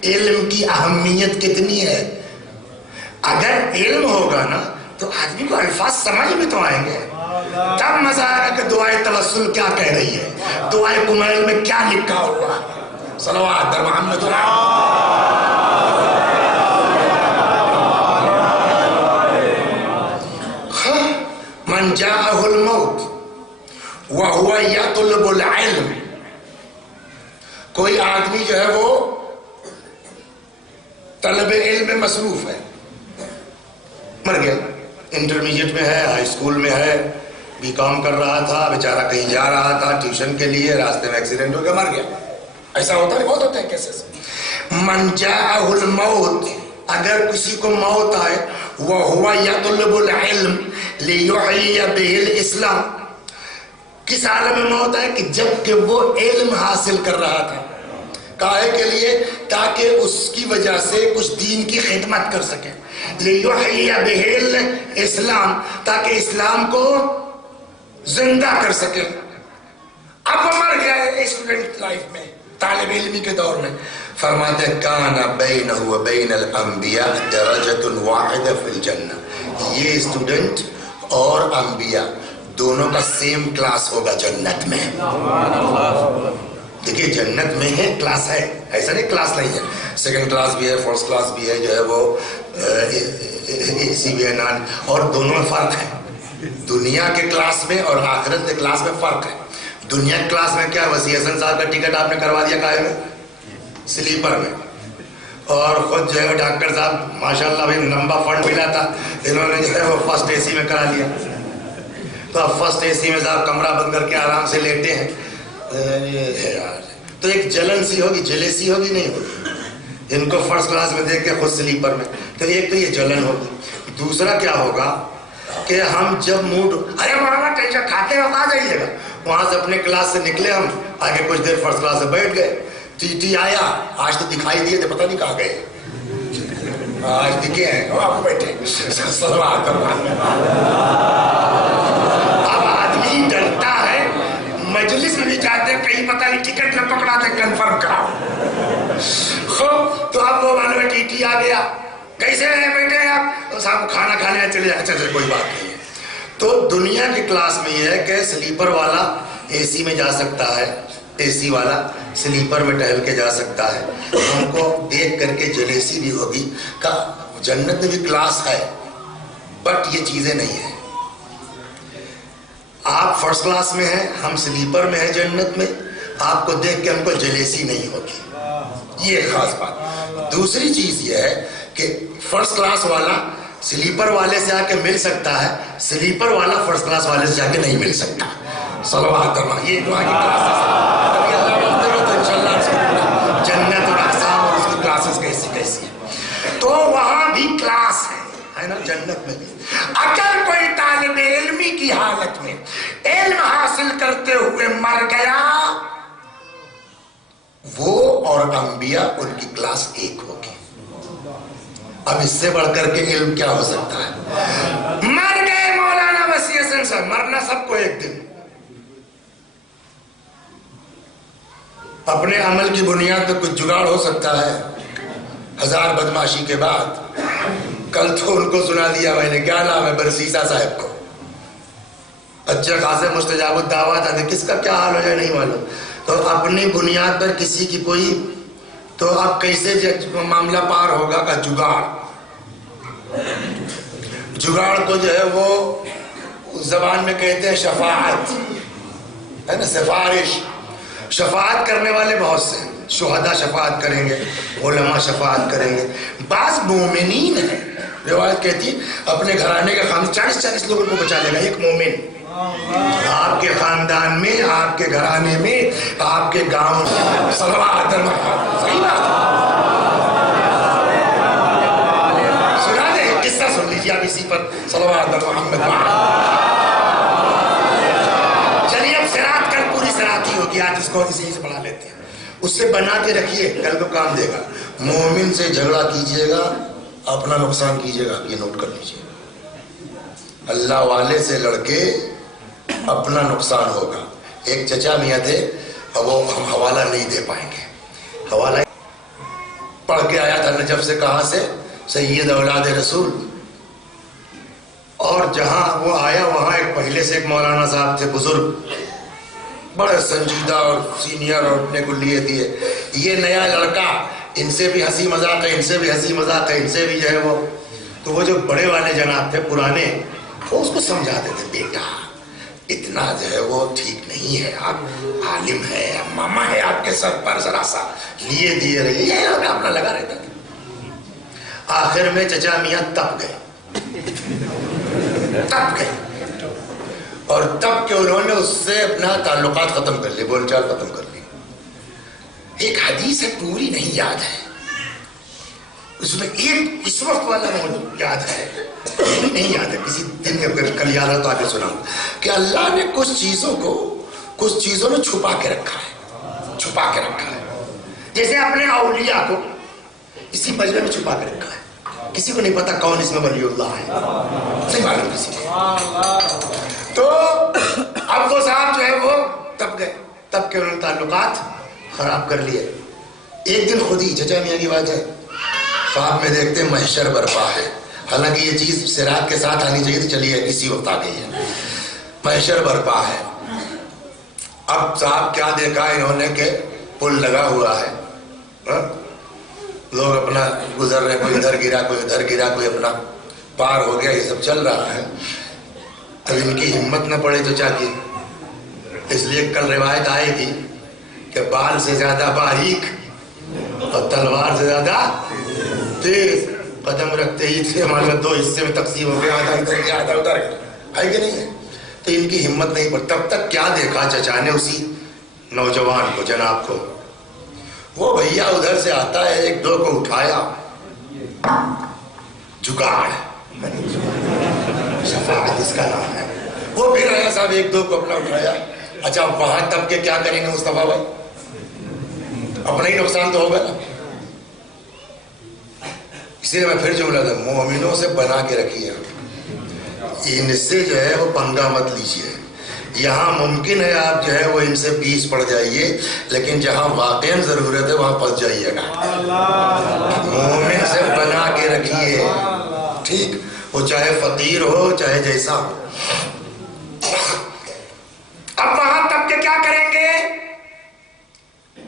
علم کی اہمیت کتنی ہے. اگر علم ہوگا نا تو آدمی کو الفاظ سمجھ بھی تو آئیں گے. تب مزہ آئے گا کہ دعائے توسل کیا کہہ رہی ہے, دعائے کمیل میں کیا لکھا ہوا. صلوات در محمد من جاءه الموت وهو يطلب العلم. کوئی آدمی جو ہے وہ طلب علم میں مصروف ہے, مر گیا, انٹرمیڈیٹ میں ہے, ہائی اسکول میں ہے, بی کام کر رہا تھا, بیچارہ کہیں جا رہا تھا ٹیوشن کے لیے, راستے میں ایکسیڈنٹ ہو گیا, مر گیا. ایسا ہوتا ہے, بہت ہوتا ہے کیسز. من جاءه الموت, اگر کسی کو موت آئے, وَهُوَ يَطْلُبُ الْعِلْمِ لِيُحْيِيَ بِهِ الْإِسْلَامِ, کس عالم میں موت آئے کہ جب کہ وہ علم حاصل کر رہا تھا. کاہے کے لیے؟ تاکہ اس کی وجہ سے کچھ دین کی خدمت کر سکے. لِيُحْيِيَ بِهِ الْإِسْلَامِ, تاکہ اسلام کو زندہ کر سکے. اب وہ مر گیا ہے اسٹوڈنٹ لائف میں, طالب علمی کے دور میں. فرماتے ہیں کان بینہ و بین الانبیاء درجۃ واحدہ فی الجنہ, یہ اسٹوڈنٹ اور انبیاء دونوں کا سیم کلاس ہوگا جنت میں. دیکھیے جنت میں ہے کلاس ہے, ایسا نہیں کلاس نہیں ہے, سیکنڈ کلاس بھی ہے, فرسٹ کلاس بھی ہے, جو ہے وہ اے سی بھی ہے, نان, اور دونوں میں فرق ہے. دنیا کے کلاس میں اور آخرت کے کلاس میں فرق ہے. دنیا کے کلاس میں کیا, وسیع حسن صاحب کا ٹکٹ آپ نے کروا دیا کائے میں, سلیپر میں, اور خود جو ہے ڈاکٹر صاحب ماشاءاللہ بھی لمبا فنڈ ملا تھا, انہوں نے جو ہے وہ فرسٹ اے سی میں کرا لیا. تو اب فرسٹ اے سی میں صاحب کمرہ بند کر کے آرام سے لیٹے ہیں. تو ایک جلن سی ہوگی, جلیسی ہوگی, نہیں ہوگی. ان کو فرسٹ کلاس میں دیکھ کے خود سلیپر میں, تو ایک تو یہ جلن ہوگی. دوسرا کیا ہوگا کہ ہم جب موڈ, ارے مولانا ٹینشن کھاتے وقت آ جائیے گا, وہاں سے اپنے کلاس سے نکلے, ہم آگے کچھ دیر فرسٹ کلاس سے بیٹھ گئے, ٹی ٹی آیا, آج تو دکھائی دیے تھے, پتہ نہیں کہاں گئے, آج دکھے ہیں, آپ بیٹھے. اب آدمی ڈرتا ہے, مجلس میں بھی جاتے ہیں, کہیں پتہ نہیں ٹکٹ نہ پکڑا دے, کنفرم کراؤ. خوب, تو اب وہ معلوم ہے ٹی ٹی آ گیا, کیسے ہیں بیٹھے ہیں آپ, صاحب کھانا کھانے چلے جائیں. اچھا کوئی بات نہیں ہے. تو دنیا کی کلاس میں یہ ہے کہ سلیپر والا اے سی میں جا سکتا ہے, اے سی والا سلیپر میں ٹہل کے جا سکتا ہے. ہم کو دیکھ کر کے جلیسی بھی ہوگی کہ جنت میں بھی کلاس ہے, بٹ یہ چیزیں نہیں ہیں. آپ فرسٹ کلاس میں ہیں, ہم سلیپر میں ہیں جنت میں, آپ کو دیکھ کے ہم کو جلیسی نہیں ہوگی. یہ خاص بات. دوسری چیز یہ ہے کہ فرسٹ کلاس والا سلیپر والے سے آ کے مل سکتا ہے, سلیپر والا فرسٹ کلاس والے سے جا کے نہیں مل سکتا. صلوات اللہ, یہ دعا کی کلاسز ہے. اللہ ملتے ہو تو انشاءاللہ جنت اور اقسام اور اس کی کلاسز کیسی کیسی ہے. تو وہاں بھی کلاس ہے نا جنت میں بھی. اگر کوئی طالب علمی کی حالت میں علم حاصل کرتے ہوئے مر گیا, وہ اور انبیاء ان کی کلاس ایک ہوگی. اب اس سے بڑھ کر کے علم کیا ہو سکتا ہے. مر گئے مولانا وسیع حسن صاحب, مرنا سب کو ایک دن. اپنے عمل کی بنیاد پہ کچھ جگاڑ ہو سکتا ہے, 1000 بدماشی کے بعد. کل تو ان کو سنا دیا میں نے, کیا نام ہے, برسیسا صاحب کو, اچھے خاصے مستجاب الدعوات آتے, کس کا کیا حال ہو جائے نہیں معلوم. تو اپنی بنیاد پر کسی کی کوئی, تو اب کیسے معاملہ پار ہوگا کا جگاڑ. جگاڑ کو جو ہے وہ زبان میں کہتے ہیں شفاعت, ہے نا, سفارش. شفاعت کرنے والے بہت سے, شہداء شفاعت کریں گے, علماء شفاعت کریں گے. بعض مومنین ہیں, روایت کہتی اپنے گھرانے کا خامد 40-40 لوگوں کو بچا لے گا ایک مومن. آپ کے خاندان میں, آپ کے گھرانے میں, آپ کے گاؤں میں. صلوات صحیح بات. سنا دے قصہ سن لیجیے آپ اسی پر. صلوات محمد. چلیے اب صراط کل پوری صراط ہی ہوگی, آج اس کو اسی سے پڑھا لیتے ہیں. اس سے بنا کے رکھیے, کل کو کام دے گا. مومن سے جھگڑا کیجئے گا, اپنا نقصان کیجئے گا. یہ نوٹ کر لیجئے. اللہ والے سے لڑکے اپنا نقصان ہوگا. ایک چچا میاں تھے, وہ ہم حوالہ نہیں دے پائیں گے. حوالہ پڑھ کے آیا تھا نجف سے. کہاں سے؟ سید اولاد رسول. اور جہاں وہ آیا وہاں ایک پہلے سے ایک مولانا صاحب تھے, بزرگ, بڑے سنجیدہ اور سینئر, اور اپنے کو لیے دیے. یہ نیا لڑکا, ان سے بھی ہنسی مذاق ہے, ان سے بھی ہنسی مذاق ہے, ان سے بھی جو ہے وہ. تو وہ جو بڑے والے جناب تھے پرانے, وہ اس کو سمجھاتے تھے, بیٹا اتنا جو ہے وہ ٹھیک نہیں ہے, آپ عالم ہے, ماما ہے آپ کے سر پر, ذرا سا لیے دیے رہیے. یہ اپنا لگا رہتا تھا. آخر میں چچا میاں تپ گئے, تپ گئے, اور تب کہ انہوں نے اس سے اپنا تعلقات ختم کر لی, بول چال ختم کر لی. ایک حدیث ہے, پوری نہیں یاد ہے, اس میں ایک اس وقت والا مجھے یاد ہے, نہیں یاد ہے, کسی دن اگر کل یاد ہے تو آگے سناؤں, کہ اللہ نے کچھ چیزوں نے چھپا کے رکھا ہے, چھپا کے رکھا ہے. جیسے اپنے اولیاء کو اسی مجمع میں چھپا کے رکھا ہے. کسی کو نہیں پتا کون اس میں ولی اللہ ہے, صحیح معلوم کسی کو. تو اب وہ صاحب جو ہے وہ تب گئے, تب کے انہوں نے تعلقات خراب کر لیے. ایک دن خود ہی چچا میاں کی بات ہے, خواب میں دیکھتے محشر برپا ہے. حالانکہ یہ چیز صراط کے ساتھ آنی چاہیے تھی, چلیے کسی وقت آ گئی ہے. محشر برپا ہے. اب صاحب کیا دیکھا انہوں نے کہ پل لگا ہوا ہے, لوگ اپنا گزر رہے, کوئی ادھر گرا, کوئی ادھر گرا, کوئی اپنا پار ہو گیا, یہ سب چل رہا ہے. اب ان کی ہمت نہ پڑے چچا کی, اس لیے کل روایت آئے گی کہ بال سے زیادہ باریک اور تلوار سے زیادہ تیز. قدم رکھتے ہی تھے ہمارے دو حصے میں تقسیم ہو گیا, آدھا ادھر گیا, آدھا ادھر گیا, ہے کہ نہیں ہے. تو ان کی ہمت نہیں پڑی. تب تک کیا دیکھا چچا نے اسی نوجوان کو, جناب کو, وہ بھیا ادھر سے آتا ہے, ایک دو کو اٹھایا, جگاڑ, شفاعت اس کا نام ہے. وہ پھر آیا صاحب, ایک دو کو اپنا اٹھایا. اچھا وہاں تب کے کیا کریں گے مصطفیٰ بھائی, اپنا ہی نقصان تو ہوگا نا. اسی لیے میں پھر جملہ تھا, مومنوں سے بنا کے رکھیے, ان سے جو ہے وہ پنگا مت لیجیے. یہاں ممکن ہے آپ جو ہے وہ ان سے پیچھے پڑ جائیے, لیکن جہاں واقعاً ضرورت ہے وہاں پھنس جائیے گا. مومن سے بنا کے رکھیے, ٹھیک, وہ چاہے فقیر ہو چاہے جیسا ہو. اب وہاں تب کے کیا کریں گے؟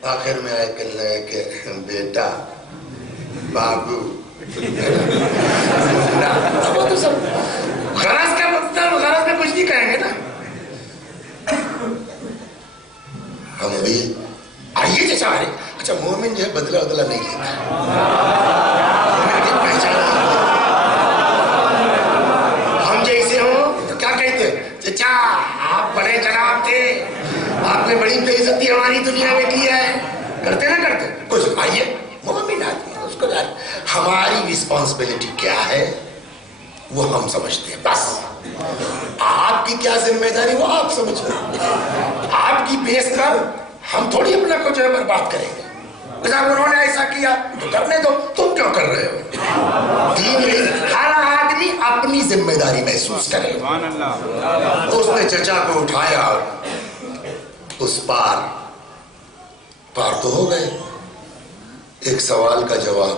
آخر میں آئے کہ بیٹا, بابو, وہ تو سب غرض کا مطلب, غرض میں کچھ نہیں کہیں گے نا. ہم بھی آئیے چچا, اچھا مومن جو ہے بدلہ بدلہ نہیں لیتا, ہم جیسے ہوں تو کیا کہتے, چچا آپ بڑے جناب تھے, آپ نے بڑی بے عزتی ہماری دنیا میں کی ہے, کرتے نہ کرتے کچھ. آئیے مومن آدمی, اس کو جائے. ہماری رسپانسبلٹی کیا ہے وہ ہم سمجھتے ہیں, بس. آپ کی کیا ذمہ داری وہ آپ سمجھ لیں. آپ کی بیس پر ہم تھوڑی اپنا کو جو ہے برباد کریں گے. انہوں نے ایسا کیا تو کرنے دو, تم کیوں کر رہے ہو. دین نہیں, ہر آدمی اپنی ذمہ داری محسوس کرے. تو اس نے چچا کو اٹھایا, اس پار تو ہو گئے. ایک سوال کا جواب,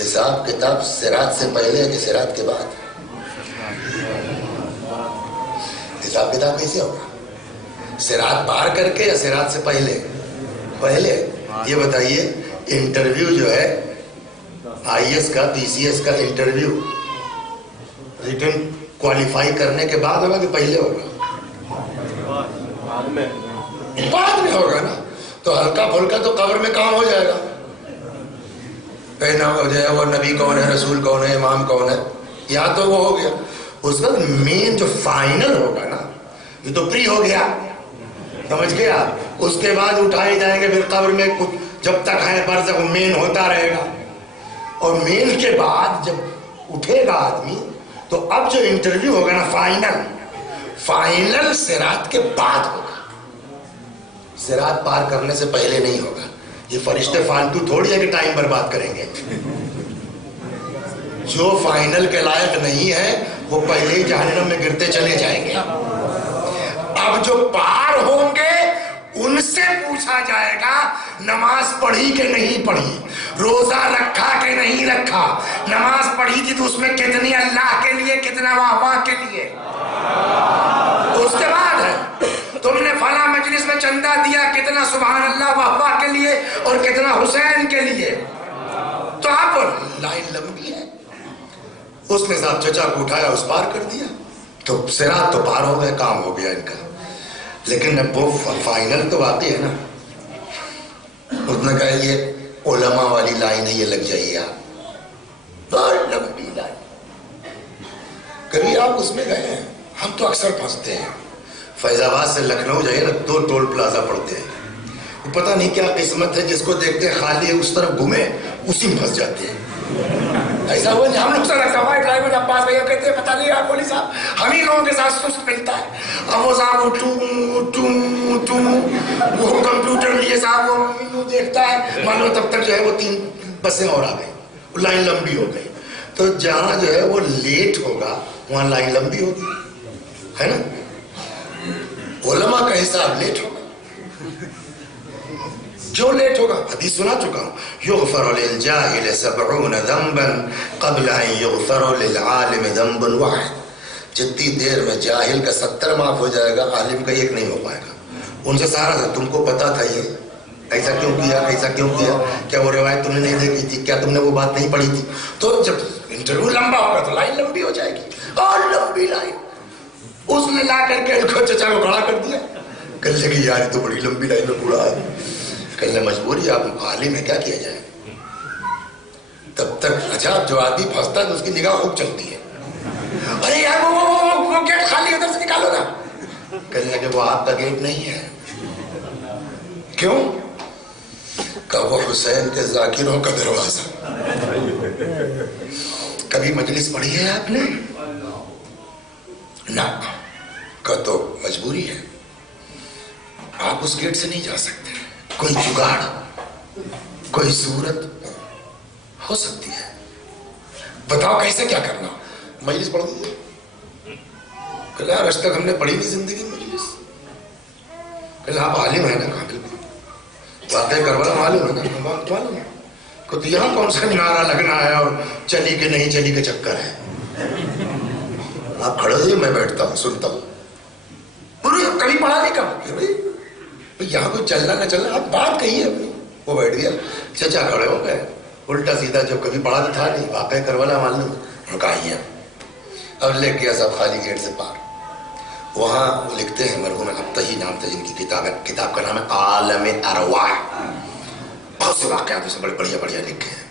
حساب کتاب صراط سے پہلے ہے کہ صراط کے بعد؟ حساب کتاب کیسے ہوگا, صراط پار کر کے یا صراط سے پہلے؟ پہلے. یہ بتائیے, انٹرویو جو ہے آئی ایس کا, پی سی ایس کا انٹرویو ریٹن کوالیفائی کرنے کے بعد ہوگا کہ پہلے ہوگا؟ بعد میں ہوگا نا. تو ہلکا پھلکا تو قبر میں کام ہو جائے گا, کہنا ہو جائے وہ نبی کون ہے, رسول کون ہے, امام کون ہے, یا تو وہ ہو گیا. اس کا مین جو فائنل ہوگا نا, یہ تو پری ہو گیا، سمجھ گیا؟ اس کے بعد اٹھائے جائیں گے پھر قبر میں، جب تک ہے برزخ مین ہوتا رہے گا، اور مین کے بعد جب اٹھے گا آدمی تو اب جو انٹرویو ہوگا نا فائنل صراط کے بعد ہوگا، صراط پار کرنے سے پہلے نہیں ہوگا۔ یہ فرشتے فالتو تھوڑی ہے کہ ٹائم برباد کریں گے، جو فائنل کے لائق نہیں ہے وہ پہلے ہی جہنم میں گرتے چلے جائیں گے۔ اب جو پار ہوں گے ان سے پوچھا جائے گا نماز پڑھی کہ نہیں پڑھی، روزہ رکھا کہ نہیں رکھا، نماز پڑھی تھی تو اس میں کتنی اللہ کے لیے، کتنا واہ کے لیے۔ اس کے بعد ہے تم نے فلاں مجلس میں چندہ دیا، کتنا سبحان اللہ واہ کے لیے اور کتنا حسین کے لیے۔ تو آپ لائن لمبی ہے، اس نے صاحب چچا کو اٹھایا، اس پار کر دیا تو صراط تو پار ہو گئے، کام ہو گیا ان کا۔ لیکن اب وہ فائنل تو واقعی ہے نا، اس نے کہا یہ علماء والی لائن ہے، یہ لگ جائیے آپ، بہت لمبی لائن۔ کبھی آپ اس میں گئے ہیں؟ ہم تو اکثر پھنستے ہیں، فیض آباد سے لکھنؤ جائے نا 2 ٹول پلازا پڑتے ہیں، پتہ نہیں کیا قسمت ہے، جس کو دیکھتے ہیں خالی ہے اس طرف گھومے اسی میں پھنس جاتے ہیں۔ ایسا ہوا نہیں، ہم لوگ سر ہمارے ڈرائیور عباس بھیا کہتے ہیں پتہ نہیں آپ پولیس صاحب ہم ہی لوگوں کے ساتھ سست ملتا ہے۔ اب وہ صاحب وہ کمپیوٹر لیے صاحب وہ دیکھتا ہے، مان لو تب تک جو ہے وہ 3 بسیں اور آ گئی، وہ لائن لمبی ہو گئی۔ تو جہاں جو ہے وہ لیٹ ہوگا وہاں لائن لمبی ہوگی، ہے نا؟ علماء کا حساب لیٹ ہوگا، جو لیٹ ہوگا، حدیث سنا چکا ہوں، یغفر للجاہل 70 ذنبا قبل ان یغفر للعالم ذنب واحد۔ جتنی دیر میں جاہل کا 70 معاف ہو جائے گا، عالم کا 1 نہیں ہو پائے گا۔ ان سے سارا تھا، تم کو پتا تھا یہ ایسا کیوں کیا، ایسا کیوں کیا، کیا وہ روایت تم نے نہیں دیکھی تھی، کیا تم نے وہ بات نہیں پڑھی تھی؟ تو جب انٹرویو لمبا ہوگا تو لائن لمبی ہو جائے گی، اور لمبی لائن۔ اس نے لا کر کے چچا کو کھڑا کر دیا، کہنے لگی یار تو بڑی لمبی لائن میں پورا ہے، کہنے مجبوری آپ عالم ہے، کیا کیا جائے؟ تب تک اچھا جو آدمی پھنستا ہے تو اس کی نگاہ خوب چلتی ہے، ارے یار وہ گیٹ خالی ادھر سے نکالو نا، کہنے لگے وہ آپ کا گیٹ نہیں ہے۔ کیوں؟ کہ وہ حسین کے ذاکروں کا دروازہ۔ کبھی مجلس پڑھی ہے آپ نے؟ نہ، کہ تو مجبوری ہے، آپ اس گیٹ سے نہیں جا سکتے، کوئی جگاڑ، کوئی صورت ہو سکتی ہے، بتاؤ کیسے کیا کرنا؟ مجلس پڑھ دیجیے۔ کہ یار آج تک ہم نے پڑھی نہیں زندگی میں مجلس۔ کہ آپ عالم ہیں نا؟ کہا بالکل، واقعہ کربلا معلوم ہے نا؟ معلوم ہے۔ کہ تو یہاں کون سا نعرہ لگنا ہے اور چلی کہ نہیں چلی کے چکر ہے؟ آپ کھڑے ہوئے، میں بیٹھتا ہوں سنتا ہوں، کبھی پڑھا نہیں کہا یہاں کوئی چلنا نہ چلنا، آپ بات کہیے اپنی۔ وہ بیٹھ گیا، چچا کھڑے ہو گئے، الٹا سیدھا، جو کبھی پڑھا تو تھا نہیں، واقعہ کربلا معلوم ہے، کہا ہی ہے۔ اب لے گیا سب خالی گیٹ سے پار، وہاں لکھتے ہیں مرحوم ابتہی نام تھا جن کی کتاب ہے، کتاب کا نام ہے عالم ارواح، بہت سے واقعات اسے بڑے بڑھیا لکھے ہیں،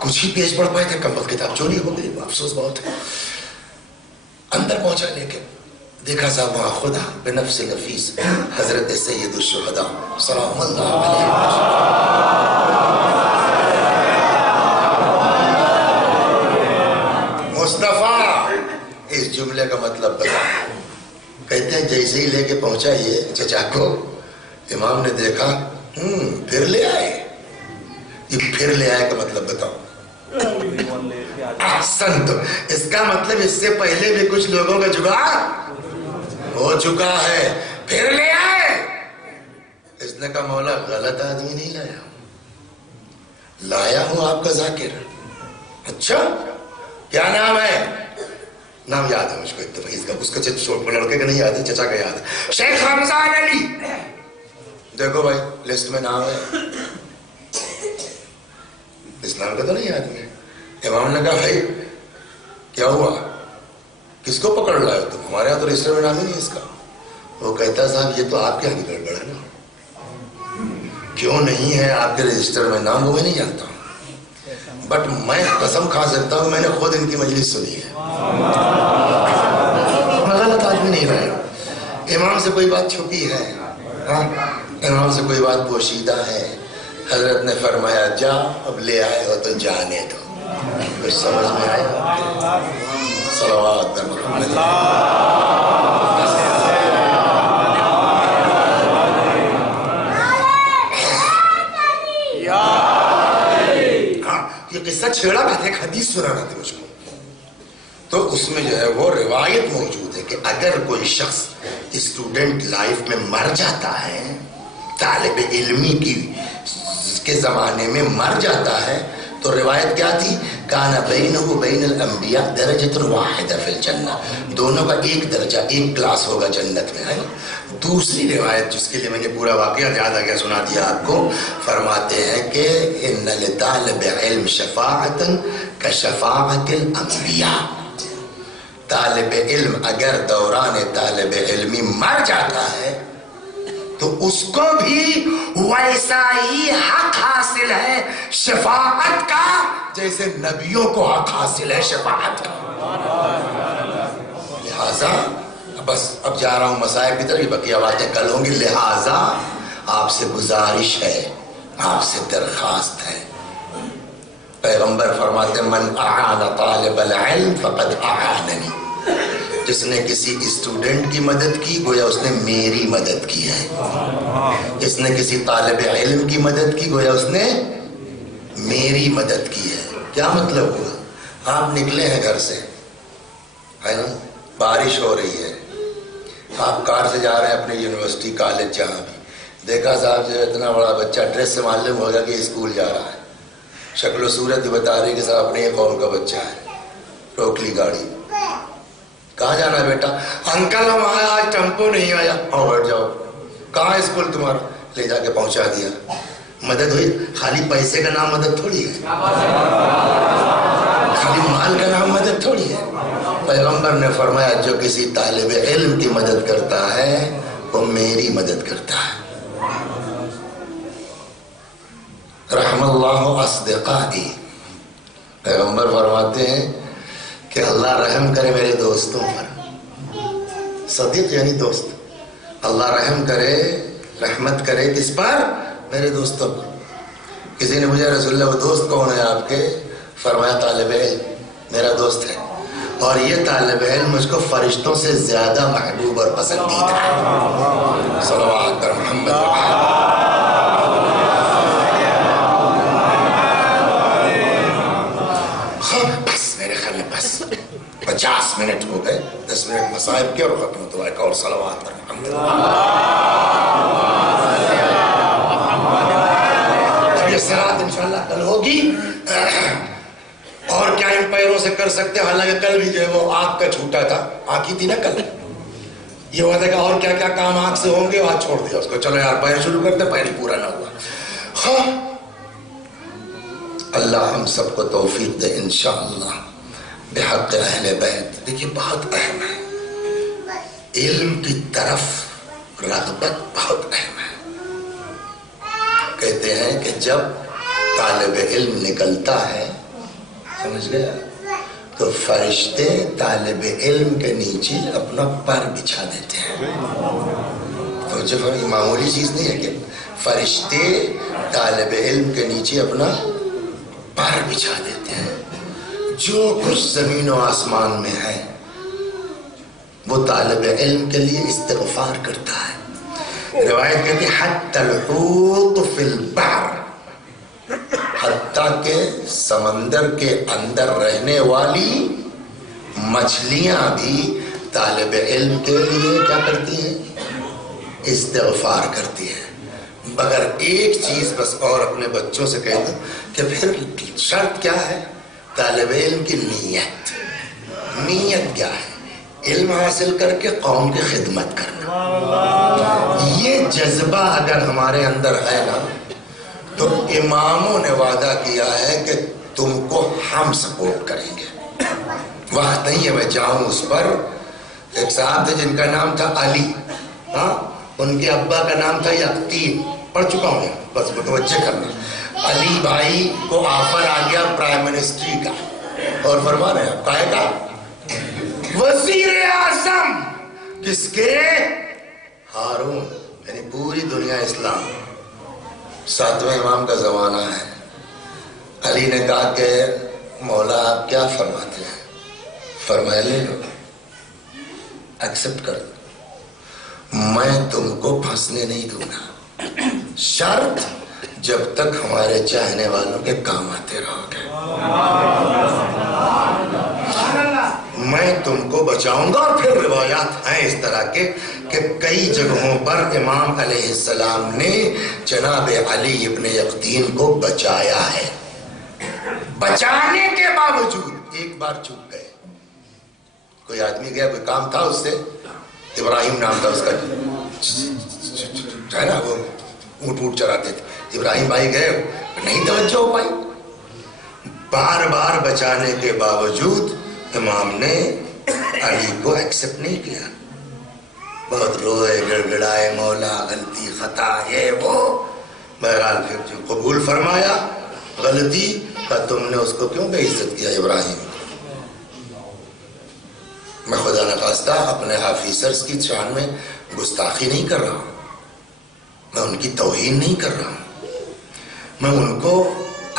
کچھ ہی پیج پڑھ پائے تھے، کمبخت کتاب چوری ہو گئی، افسوس بہت ہے۔ اندر پہنچا لے کے دیکھا صاحب وہاں خدا بنفس نفیس حضرت سید الشہداء سلام اللہ علیہ مصطفیٰ، اس جملے کا مطلب بتا۔ کہتے ہیں جیسے ہی لے کے پہنچا یہ چچا کو، امام نے دیکھا پھر لے آئے، یہ پھر لے آئے کا مطلب بتاؤ۔ احسنت، اس کا مطلب اس سے پہلے بھی کچھ لوگوں کا جگاڑ ہو چکا ہے، پھر لے آئے۔ اس نے کہا مولا غلط آدمی نہیں لایا، لایا ہوں آپ کا ذاکر۔ اچھا کیا نام ہے؟ نام یاد ہے مجھ کو اتفاق کا، اس کا لڑکے کا نہیں یاد ہے، چچا کا یاد ہے، شیخ رمضان علی۔ دیکھو بھائی لسٹ میں نام ہے، اسلام کا تو نہیں آدمی ہے۔ امام نے کہا بھائی کیا ہوا، کس کو پکڑ لائے تم؟ ہمارے یہاں تو رجسٹر میں نام ہی نہیں اس کا۔ وہ کہتا صاحب یہ تو آپ کے یہاں گڑبڑ ہے نا، کیوں نہیں ہے آپ کے رجسٹر میں نام؟ وہ میں نہیں جانتا، بٹ میں قسم کھا سکتا ہوں میں نے خود ان کی مجلس سنی ہے، امام سے کوئی بات چھپی ہے؟ ہاں، امام سے کوئی بات پوشیدہ ہے؟ حضرت نے فرمایا جا، اب لے آئے ہو تو جانے دو. کچھ سمجھ میں آئے؟ صلوات محمد. یہ قصہ چھیڑا تھا، ایک حدیث سنانا تھا مجھ کو. تو اس میں جو ہے وہ روایت موجود ہے کہ اگر کوئی شخص اسٹوڈنٹ لائف میں مر جاتا ہے، طالب علمی کے زمانے میں مر جاتا ہے، تو روایت کیا تھی؟ کانا بینہ و بین الانبیاء درجۃ واحدہ فی الجنہ، دونوں کا ایک درجہ، ایک کلاس ہوگا جنت میں. ہے دوسری روایت جس کے لیے میں نے پورا واقعہ یاد آ گیا سنا دیا آپ کو، فرماتے ہیں کہ ان لطالب علم شفاعۃ کشفاعۃ الانبیاء. طالب علم اگر دوران طالب علمی مر جاتا ہے تو اس کو بھی ویسا ہی حق حاصل ہے شفاعت کا جیسے نبیوں کو حق حاصل ہے شفاعت کا. لہذا بس اب جا رہا ہوں مسائل کی طرف، بقیہ باتیں کل ہوں گی. لہذا آپ سے گزارش ہے، آپ سے درخواست ہے. پیغمبر فرماتے ہیں من اعان طالب العلم فقد اعاننی. جس نے کسی اسٹوڈنٹ کی مدد کی گویا اس نے میری مدد کی ہے. جس نے کسی طالب علم کی مدد کی گویا اس نے میری مدد کی ہے. کیا مطلب ہوا؟ آپ نکلے ہیں گھر سے، ہے نا، بارش ہو رہی ہے، آپ کار سے جا رہے ہیں اپنے یونیورسٹی کالج جہاں بھی، دیکھا صاحب جو اتنا بڑا بچہ ڈریس سے معلوم ہو گیا کہ اسکول جا رہا ہے، شکل و صورت بتا رہی کہ صاحب اپنے قوم کا بچہ ہے. روک لی گاڑی. کہاں جانا ہے بیٹا؟ انکل ہم آئے، آج ٹیمپو نہیں آیا. آؤ بیٹھ جاؤ. کہاں اسکول تمہارا؟ لے جا کے پہنچا دیا. مدد ہوئی؟ خالی پیسے کا نام مدد تھوڑی ہے، خالی مال کا نام مدد تھوڑی ہے. پیغمبر نے فرمایا جو کسی طالب علم کی مدد کرتا ہے وہ میری مدد کرتا ہے. رحم اللہ اصدقائی. پیغمبر فرماتے ہیں کہ اللہ رحم کرے میرے دوستوں پر. صدیق یعنی دوست. اللہ رحم کرے، رحمت کرے کس پر؟ میرے دوستوں پر. کسی نے مجھے رسول اللہ وہ دوست کون ہے آپ کے؟ فرمایا طالب علم میرا دوست ہے، اور یہ طالب علم مجھ کو فرشتوں سے زیادہ محبوب اور پسندیدہ ہے. صلوات پر محمد. بس میرے خیال میں بس 50 منٹ ہو گئے، 10 منٹ مصائب کے اور ختم ہوتا ہے. اور صلوات پر محمد. اب یہ صراط انشاءاللہ کل ہوگی. اور کیا ان پیروں سے کر سکتے ہیں؟ حالانکہ کل بھی جو ہے وہ آگ کا چھوٹا تھا، آگ کی تھی نا کل. یہ ہوا تھا کہ اور کیا کیا کام آگ سے ہوں گے، وہاں چھوڑ دیا اس کو. چلو یار پیر شروع کرتے، پیر پورا نہ ہوا. ہاں اللہ ہم سب کو توفیق دے انشاءاللہ بحق اہل بیت. دیکھیے بہت اہم ہے، علم کی طرف رغبت بہت اہم ہے. کہتے ہیں کہ جب طالب علم نکلتا ہے، سمجھ گیا، تو فرشتے طالب علم کے نیچے اپنا پر بچھا دیتے ہیں. تو جب یہ معمولی چیز نہیں ہے کہ فرشتے طالب علم کے نیچے اپنا پر بچھا دیتے ہیں. جو کچھ زمین و آسمان میں ہے وہ طالب علم کے لیے استغفار کرتا ہے. روایت کہتی ہے حتی الحوت فی البحر، حتیٰ کہ سمندر کے اندر رہنے والی مچھلیاں بھی طالب علم کے لیے کیا کرتی ہیں؟ استغفار کرتی ہیں. مگر ایک چیز بس اور اپنے بچوں سے کہہ دوں کہ پھر شرط کیا ہے؟ طالب علم کی نیت. نیت کیا ہے؟ علم حاصل کر کے قوم کی خدمت کرنا. یہ جذبہ اگر ہمارے اندر ہے نا تو اماموں نے وعدہ کیا ہے کہ تم کو ہم سپورٹ کریں گے. وقت نہیں ہے میں جاؤں اس پر. ایک صاحب تھے جن کا نام تھا علی، ہاں، ان کے ابا کا نام تھا یقین. پڑھ چکا ہوں میں، بس متوجہ کرنا. علی بھائی کو آفر آ گیا پرائم منسٹری کا، اور فرما رہے ہیں کا وزیر اعظم. کس کے؟ ہارون یعنی پوری دنیا اسلام، 7ویں امام کا زمانہ ہے۔ علی نے کہا کہ مولا آپ کیا فرماتے ہیں؟ فرمایا لے لو، ایکسپٹ کر دو، میں تم کو پھنسنے نہیں دوں گا، شرط جب تک ہمارے چاہنے والوں کے کام آتے رہو گے، میں تم کو بچاؤں گا۔ اور پھر روایات ہیں اس طرح کے کہ کئی جگہوں پر امام علیہ السلام نے جناب علی ابن یقطین کو بچایا ہے، بچانے کے باوجود ایک بار چپ گئے۔ کوئی آدمی گیا، کوئی کام تھا اس سے، ابراہیم نام تھا اس کا، ہے نا، وہ اونٹ چراتے تھے، ابراہیم بھائی گئے، نہیں توجہ ہو پائی، بار بار بچانے کے باوجود امام نے علی کو ایکسپٹ نہیں کیا، بہت روئے گڑ گڑائے، مولا غلطی خطا یہ وہ، بہرحال پھر جو قبول فرمایا غلطی کا، تم نے اس کو کیوں بے عزت کیا ابراہیم؟ میں خدا نخواستہ اپنے آفیسرز کی شان میں گستاخی نہیں کر رہا ہوں، میں ان کی توہین نہیں کر رہا ہوں، میں ان کو،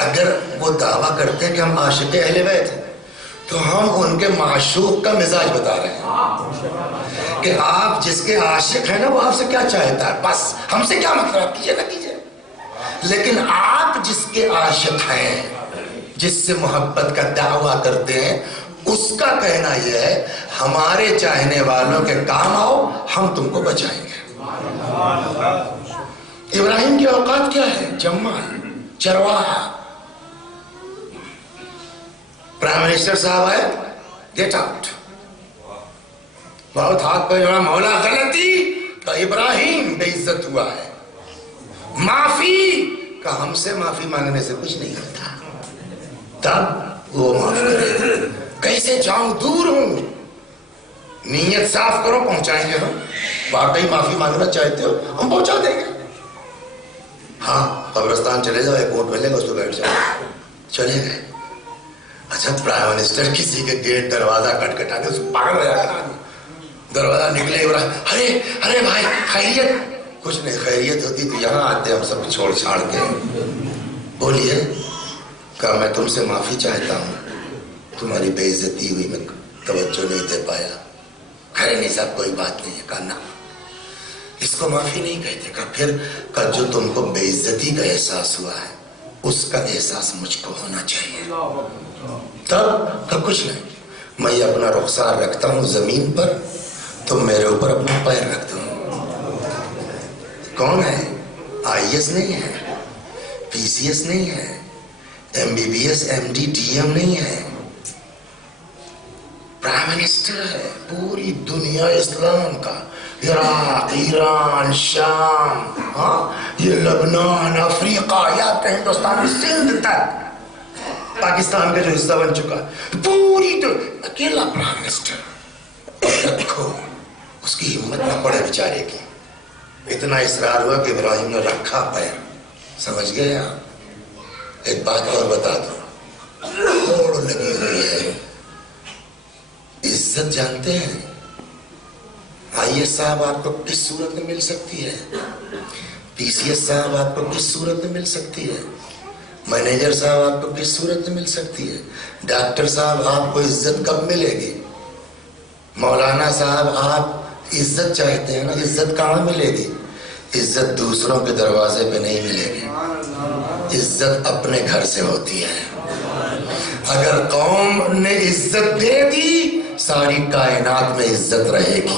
اگر وہ دعویٰ کرتے ہیں کہ ہم عاشق اہل بیت ہیں تو ہم ان کے معشوق کا مزاج بتا رہے ہیں کہ آپ جس کے عاشق ہیں نا وہ آپ سے کیا چاہتا ہے، بس ہم سے کیا مطلب، آپ کیجئے نہ کیجئے، لیکن آپ جس کے عاشق ہیں، جس سے محبت کا دعویٰ کرتے ہیں، اس کا کہنا یہ ہے ہمارے چاہنے والوں کے کام آؤ، ہم تم کو بچائیں گے۔ ابراہیم کی اوقات کیا ہے؟ جمال، چرواہا۔ پرائم منسٹر صاحب آئے، گیٹ آؤٹ، بہت ہاتھ پہ جوڑا، مولا غلطی کا، ابراہیم بے عزت ہوا ہے، معافی کا، ہم سے معافی مانگنے سے کچھ نہیں ہوتا، تب وہ معاف کرے۔ کیسے جاؤں، دور ہوں، نیت صاف کرو، پہنچائیں گے ہم، واقعی معافی مانگنا چاہتے ہو ہم پہنچا دیں گے، ہاں قبرستان چلے جاؤ، ایک ووٹ ملے گا اس پہ بیٹھ جاؤ، چلے گئے۔ اچھا پرائم منسٹر کسی کے گیٹ دروازہ کٹکھٹا کے، اس کو پاگل ہو جائے گا، دروازہ نکلے، ارے ارے بھائی خیریت؟ کچھ نہیں، خیریت ہوتی تو یہاں آتے ہم سب چھوڑ چھاڑ کے، بولیے۔ کہا میں تم سے معافی چاہتا ہوں، تمہاری بے عزتی ہوئی، میں توجہ نہیں دے پایا۔ خیر نہیں صاحب کوئی بات نہیں ہے، کہا نا اس کو معافی نہیں کہتے، کہا پھر کہا جو تم کو بے عزتی کا احساس ہوا ہے اس کا احساس مجھ کو ہونا چاہیے۔ تب کہا کچھ نہیں، میں یہ اپنا رخسار رکھتا ہوں زمین پر، تم میرے اوپر اپنا پیر رکھ دو۔ کون ہے؟ IAS نہیں ہے، PCS نہیں ہے، MBBS MD DM نہیں ہے، پرائم منسٹر ہے پوری دنیا اسلام کا، عراق، ایران، شام، ہاں یہ لبنان، افریقہ، یا ہندوستان، سندھ تک، پاکستان کا جو حصہ بن چکا ہے، پوری اکیلا پرائم منسٹر۔ دیکھو اس کی ہمت نہ پڑے بیچارے کی، اتنا اصرار ہوا کہ ابراہیم نے رکھا پیر۔ سمجھ گئے آپ؟ ایک بات اور بتا دو، توڑ لگی ہوئی ہے، عزت جانتے ہیں؟ IAS صاحب آپ کو کس صورت میں مل سکتی ہے؟ PCS صاحب آپ کو کس صورت میں مل سکتی ہے؟ مینیجر صاحب آپ کو کس صورت میں مل سکتی ہے؟ ڈاکٹر صاحب آپ کو عزت کب ملے گی؟ مولانا صاحب آپ عزت چاہتے ہیں نا، عزت کہاں ملے گی؟ عزت دوسروں کے دروازے پہ نہیں ملے گی، عزت اپنے گھر سے ہوتی ہے۔ اگر قوم نے عزت دے دی ساری کائنات میں عزت رہے گی،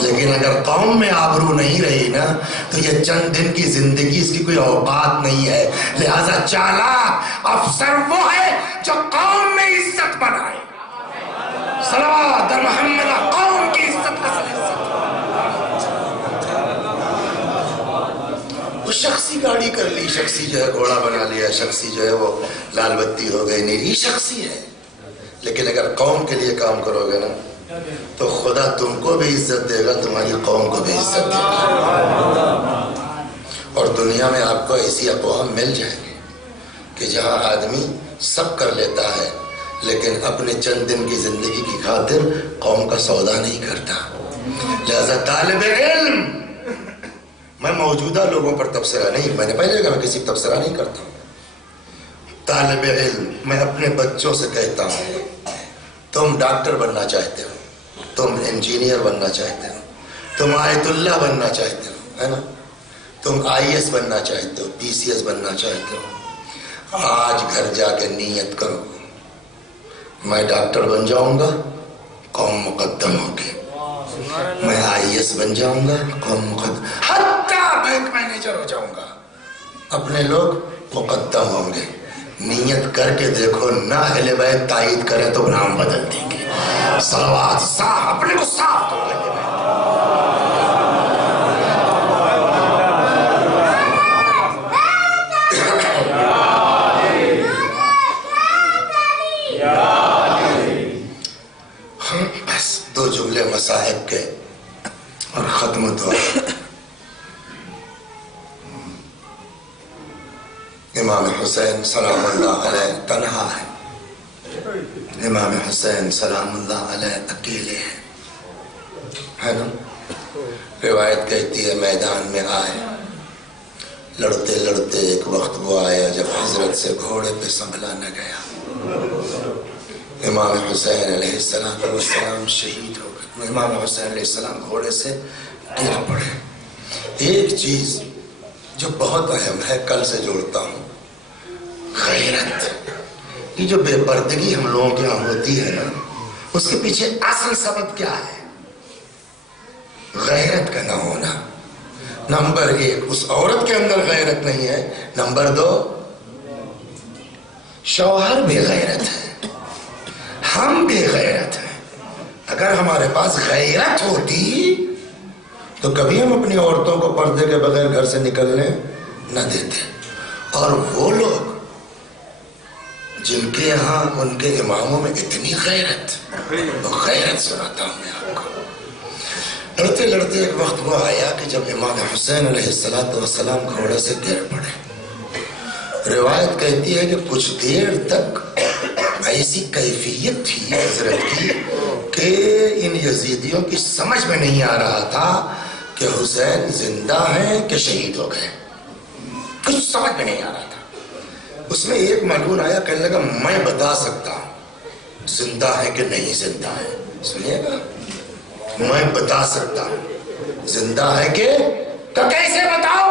لیکن اگر قوم میں آبرو نہیں رہی نا تو یہ چند دن کی زندگی، اس کی کوئی اوقات نہیں ہے۔ لہذا چالاک افسر وہ ہے جو قوم میں عزت بنائے۔ صلوات محمد، قوم کی عزت کا وہ شخصی گاڑی کر لی، شخصی جو ہے گھوڑا بنا لیا، شخصی جو ہے وہ لال بتی ہو گئی، نہیں، یہ شخصی ہے۔ لیکن اگر قوم کے لیے کام کرو گے نا تو خدا تم کو بھی عزت دے گا، تمہاری قوم کو بھی عزت دے گا۔ اور دنیا میں آپ کو ایسی اقوام مل جائیں گے کہ جہاں آدمی سب کر لیتا ہے لیکن اپنے چند دن کی زندگی کی خاطر قوم کا سودا نہیں کرتا۔ لہذا طالب علم، میں موجودہ لوگوں پر تبصرہ نہیں، میں نے پہلے کہا میں کسی پر تبصرہ نہیں کرتا ہوں. طالب علم، میں اپنے بچوں سے کہتا ہوں تم ڈاکٹر بننا چاہتے ہو، تم انجینئر بننا چاہتے ہو، تم آیت اللہ بننا چاہتے ہو، ہے نا، تم IAS بننا چاہتے ہو، PCS بننا چاہتے ہو، آج گھر جا کے نیت کرو میں ڈاکٹر بن جاؤں گا، قوم مقدم ہوگی. میں IAS بن جاؤں گا، قوم مقدم، حتیٰ بینک مینیجر ہو جاؤں گا، اپنے لوگ مقدم ہوں گے. نیت کر کے دیکھو، نہ اہل بیت تائید کرے تو نام بدل دیں گے. صلوات، صاف اپنے کو صاف تو لگے. بس 2 جملے مصاحب کے اور ختم دعا. امام حسین سلام اللہ علیہ تنہا ہے، امام حسین سلام اللہ علیہ اکیلے ہے نا. روایت کہتی ہے میدان میں آئے، لڑتے لڑتے ایک وقت وہ آیا جب حضرت سے گھوڑے پہ سنبھلا نہ گیا. امام حسین علیہ السلام شہید ہو گئے. امام حسین علیہ السلام گھوڑے سے گر پڑے. ایک چیز جو بہت اہم ہے، کل سے جوڑتا ہوں، غیرت. یہ جو بے پردگی ہم لوگوں کے یہاں ہوتی ہے نا، اس کے پیچھے اصل سبب کیا ہے؟ غیرت کا نہ ہونا. نمبر 1 اس عورت کے اندر غیرت نہیں ہے، نمبر 2 شوہر بے غیرت ہے، ہم بے غیرت ہیں. اگر ہمارے پاس غیرت ہوتی تو کبھی ہم اپنی عورتوں کو پردے کے بغیر گھر سے نکلنے نہ دیتے. اور وہ لوگ جن کے یہاں ان کے اماموں میں اتنی غیرت، وہ غیرت سناتا ہوں میں آپ کو. لڑتے لڑتے ایک وقت وہ آیا کہ جب امام حسین علیہ السلام گھوڑے سے گر پڑے. روایت کہتی ہے کہ کچھ دیر تک ایسی کیفیت تھی حضرت کی کہ ان یزیدیوں کی سمجھ میں نہیں آ رہا تھا کہ حسین زندہ ہیں کہ شہید ہو گئے. کچھ سمجھ میں نہیں آ رہا تھا. اس میں ایک ملعون آیا، کہنے لگا میں بتا سکتا ہوں زندہ ہے کہ نہیں زندہ ہے. سنیے گا، میں بتا سکتا ہوں زندہ ہے کہ، تو کیسے بتاؤ؟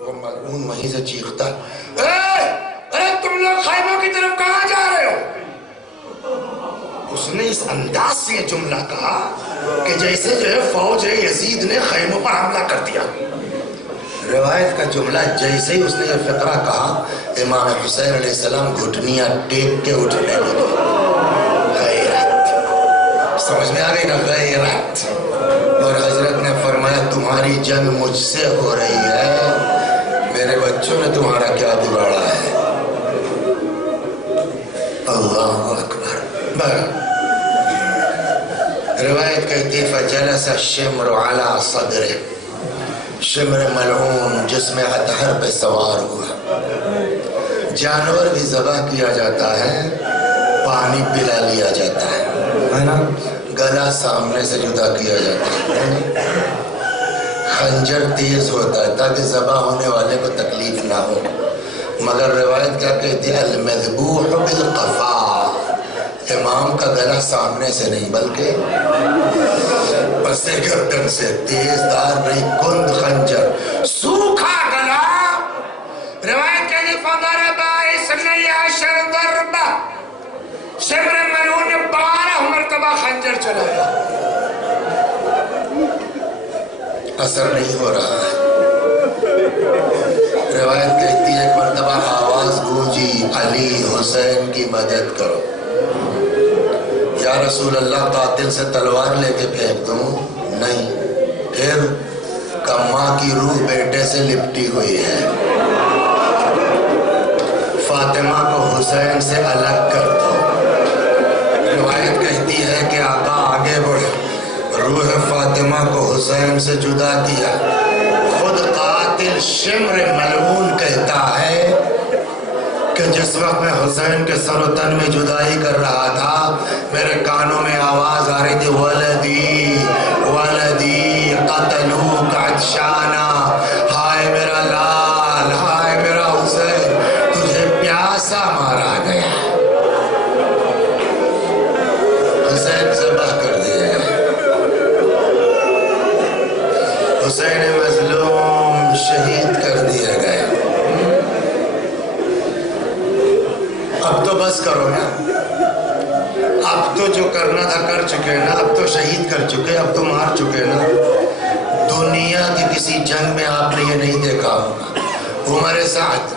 وہ ملعون وہیں سے چیختا، ارے تم لوگ خیموں کی طرف کہاں جا رہے ہو؟ اس نے اس انداز سے یہ جملہ کہا کہ جیسے جو ہے فوج یزید نے خیموں پر حملہ کر دیا. روایت کا جملہ جیسے ہی اس نے یہ فقرہ کہا، امام حسین علیہ السلام گھٹنیاں ٹیک کے اٹھنے لگے. غیرت سمجھ میں آ گئی نا، غیرت. اور حضرت نے فرمایا تمہاری جنگ مجھ سے ہو رہی ہے، میرے بچوں نے تمہارا کیا بگاڑا ہے. اللہ اکبر. روایت کہتی فجلس الشمر علی صدرہ، شمر ملعون جسم اطہر پہ سوار ہوا. جانور بھی ذبح کیا جاتا ہے، پانی پلا لیا جاتا ہے نا، گلا سامنے سے جدا کیا جاتا ہے، خنجر تیز ہوتا ہے تاکہ ذبح ہونے والے کو تکلیف نہ ہو. مگر روایت کیا کہتی ہے المذبوح بالقفا، امام کا گلا سامنے سے نہیں بلکہ پس گردن سے، تیز دار نہیں، کند خنجر، سوکھا گلا. روایت کہتی فضرب 12 ضربہ، شمر ملعون نے 12 مرتبہ خنجر چلایا، اثر نہیں ہو رہا ہے. روایت کہتی ہے ایک مرتبہ آواز گونجی علی حسین کی مدد کرو. یا رسول اللہ قاتل سے تلوار لے کے پھینک دوں؟ نہیں. پھر کہ ماں کی روح بیٹے سے لپٹی ہوئی ہے، فاطمہ کو حسین سے الگ کر دو. روایت کہتی ہے کہ آقا آگے بڑھے، روح فاطمہ کو حسین سے جدا کیا. خود قاتل شمر ملعون کہتا ہے کہ جس وقت میں حسین کے سر و تن میں جدائی کر رہا تھا، میرے کانوں میں آواز آ رہی تھی، ولدی ولدی قتلوک عطشانا، ہائے میرا لال، ہائے میرا حسین، تجھے پیاسا مارا گیا، حسین ذبح کر دیا گیا، حسین مظلوم شہید کر دیا گیا۔ اب تو بس کرو نا، اب تو جو کرنا تھا کر چکے نا، اب تو شہید کر چکے، اب تو مار چکے نا۔ دنیا کی کسی جنگ میں آپ نے یہ نہیں دیکھا ہوگا، عمر سعد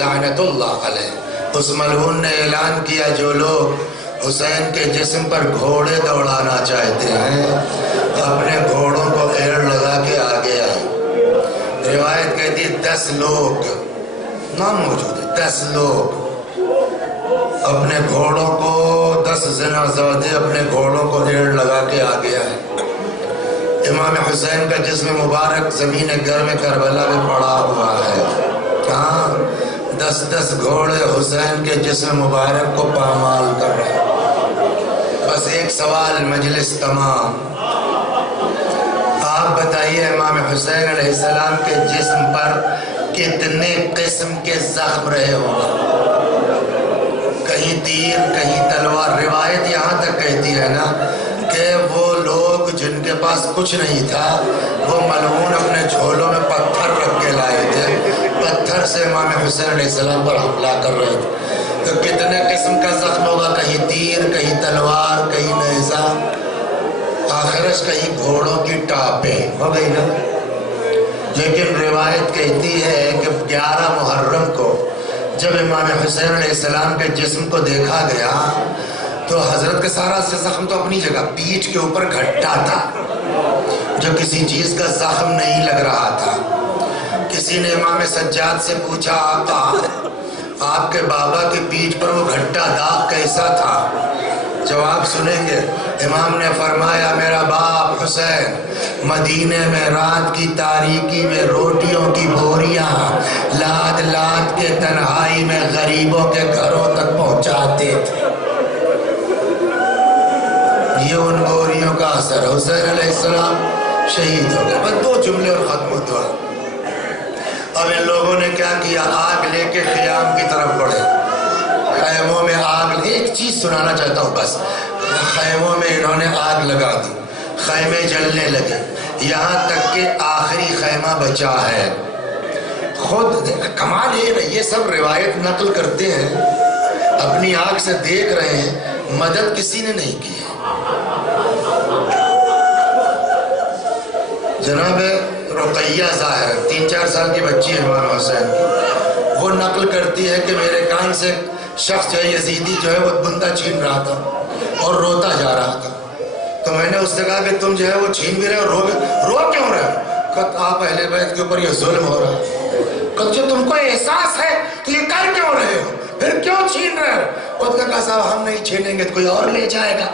لعنت اللہ علیہ، اس ملعون نے اعلان کیا جو لوگ حسین کے جسم پر گھوڑے دوڑانا چاہتے ہیں اپنے گھوڑوں کو ایڑ لگا کے آگے آئے۔ روایت کہتی ہے 10 لوگ نام موجود ہے، 10 لوگ اپنے گھوڑوں کو، 10 زنا زادے اپنے گھوڑوں کو ایڑ لگا کے آگے آئے۔ امام حسین کا جسم مبارک زمین گرم کربلا میں پڑا ہوا ہے، کہاں 10 گھوڑے حسین کے جسم مبارک کو پامال کر رہے ہیں۔ بس ایک سوال، مجلس تمام، آپ بتائیے امام حسین علیہ السلام کے جسم پر کتنے قسم کے زخم رہے ہوں گے؟ کہیں تیر، کہیں تلوار۔ روایت یہاں تک کہتی ہے نا کہ وہ لوگ جن کے پاس کچھ نہیں تھا وہ ملعون اپنے جھولوں میں پتھر رکھ کے لائے تھے، پتھر سے امام حسین علیہ السلام پر حملہ کر رہے تھے۔ تو کتنے قسم کا زخم ہوگا؟ کہیں تیر، کہیں تلوار، کہیں نیزہ، آخرش کہیں گھوڑوں کی ٹاپیں ہو گئی نا۔ لیکن روایت کہتی ہے کہ 11 محرم کو جب امام حسین علیہ السلام کے جسم کو دیکھا گیا تو حضرت کا سارا زخم تو اپنی جگہ، پیٹھ کے اوپر گھٹا تھا جو کسی چیز کا زخم نہیں لگ رہا تھا۔ کسی نے امام سجاد سے پوچھا، آقا آپ کے بابا کی پیٹھ پر وہ گھٹا داغ کیسا تھا؟ جواب سنیں گے۔ امام نے فرمایا، میرا باپ حسین مدینے میں رات کی تاریکی میں روٹیوں کی بوریاں لاد لاد کے تنہائی میں غریبوں کے گھروں تک پہنچاتے تھے، یہ ان بوریوں کا اثر۔ حسین علیہ السلام شہید ہو گئے، بس 2 جملے اور ختم ہوا۔ اب ان لوگوں نے کیا کیا؟ آگ لے کے خیام کی طرف بڑھے، خیموں میں آگ۔ ایک چیز سنانا چاہتا ہوں بس، خیموں میں انہوں نے آگ لگا دی، خیمے جلنے لگے، یہاں تک کہ آخری خیمہ بچا ہے۔ خود کمال یہ سب روایت نقل کرتے ہیں، اپنی آنکھ سے دیکھ رہے ہیں، مدد کسی نے نہیں کی۔ جناب رقیہ ظاہر 3-4 سال کی بچی ہے امام حسین کی، وہ نقل کرتی ہے کہ میرے کان سے شخص جو ہے یزیدی جو ہے وہ بندہ چھین رہا تھا اور روتا جا رہا تھا، تو میں نے اس سے کہا کہ تم جو ہے وہ چھین بھی رہے اور رو کیوں رہے ہو؟ کہ آپ اہل بیت کے اوپر یہ ظلم ہو رہا ہے۔ کہ جو تم کو احساس ہے تو یہ کر کیوں رہے ہو، پھر کیوں چھین رہے ہو؟ اس نے کہا صاحب ہم نہیں چھینیں گے تو کوئی اور لے جائے گا۔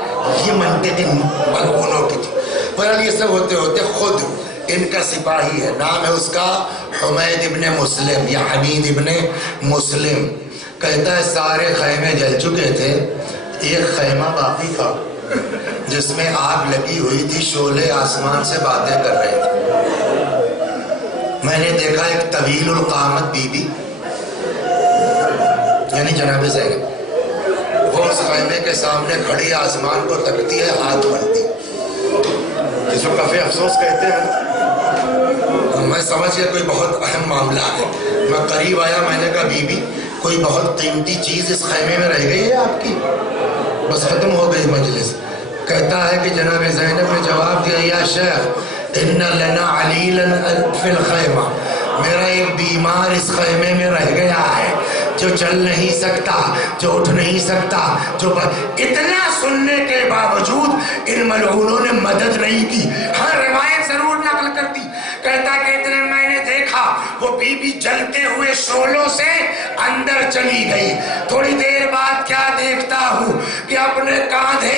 یہ منطق ملعونوں کی تھی۔ بہرحال یہ سب ہوتے ہوتے خود ان کا سپاہی ہے، نام ہے اس کا حمید ابن مسلم یا حمید ابن مسلم، کہتا ہے سارے خیمے جل چکے تھے، ایک خیمہ باقی تھا جس میں آگ لگی ہوئی تھی، شعلے آسمان سے باتیں کر رہے تھے۔ میں نے دیکھا ایک طویل القامت بی بی یعنی جناب زینب، وہ اس خیمے کے سامنے کھڑی آسمان کو تکتی ہے، ہاتھ بڑھتی، جس کو کفِ افسوس کہتے ہیں۔ میں سمجھ گیا کوئی بہت اہم معاملہ ہے، میں قریب آیا، میں نے کہا بی بی کوئی بہت قیمتی چیز اس خیمے میں رہ گئی ہے آپ کی؟ بس ختم ہو گئی مجلس۔ کہتا ہے کہ جناب زینب نے جواب دیا، یا شیخ ان لنا علیلا فی الخیمہ، میرا ایک بیمار اس خیمے میں رہ گیا ہے جو چل نہیں سکتا، جو اٹھ نہیں سکتا، جو اتنا سننے کے باوجود ان ملعونوں نے مدد نہیں کی۔ ہاں روایت ضرور نقل کرتی، کہتا کہ اتنے میں نے دیکھا وہ بی بی جلتے ہوئے شعلوں سے اندر چلی گئی، تھوڑی دیر بعد کیا دیکھتا ہوں کہ اپنے کاندھے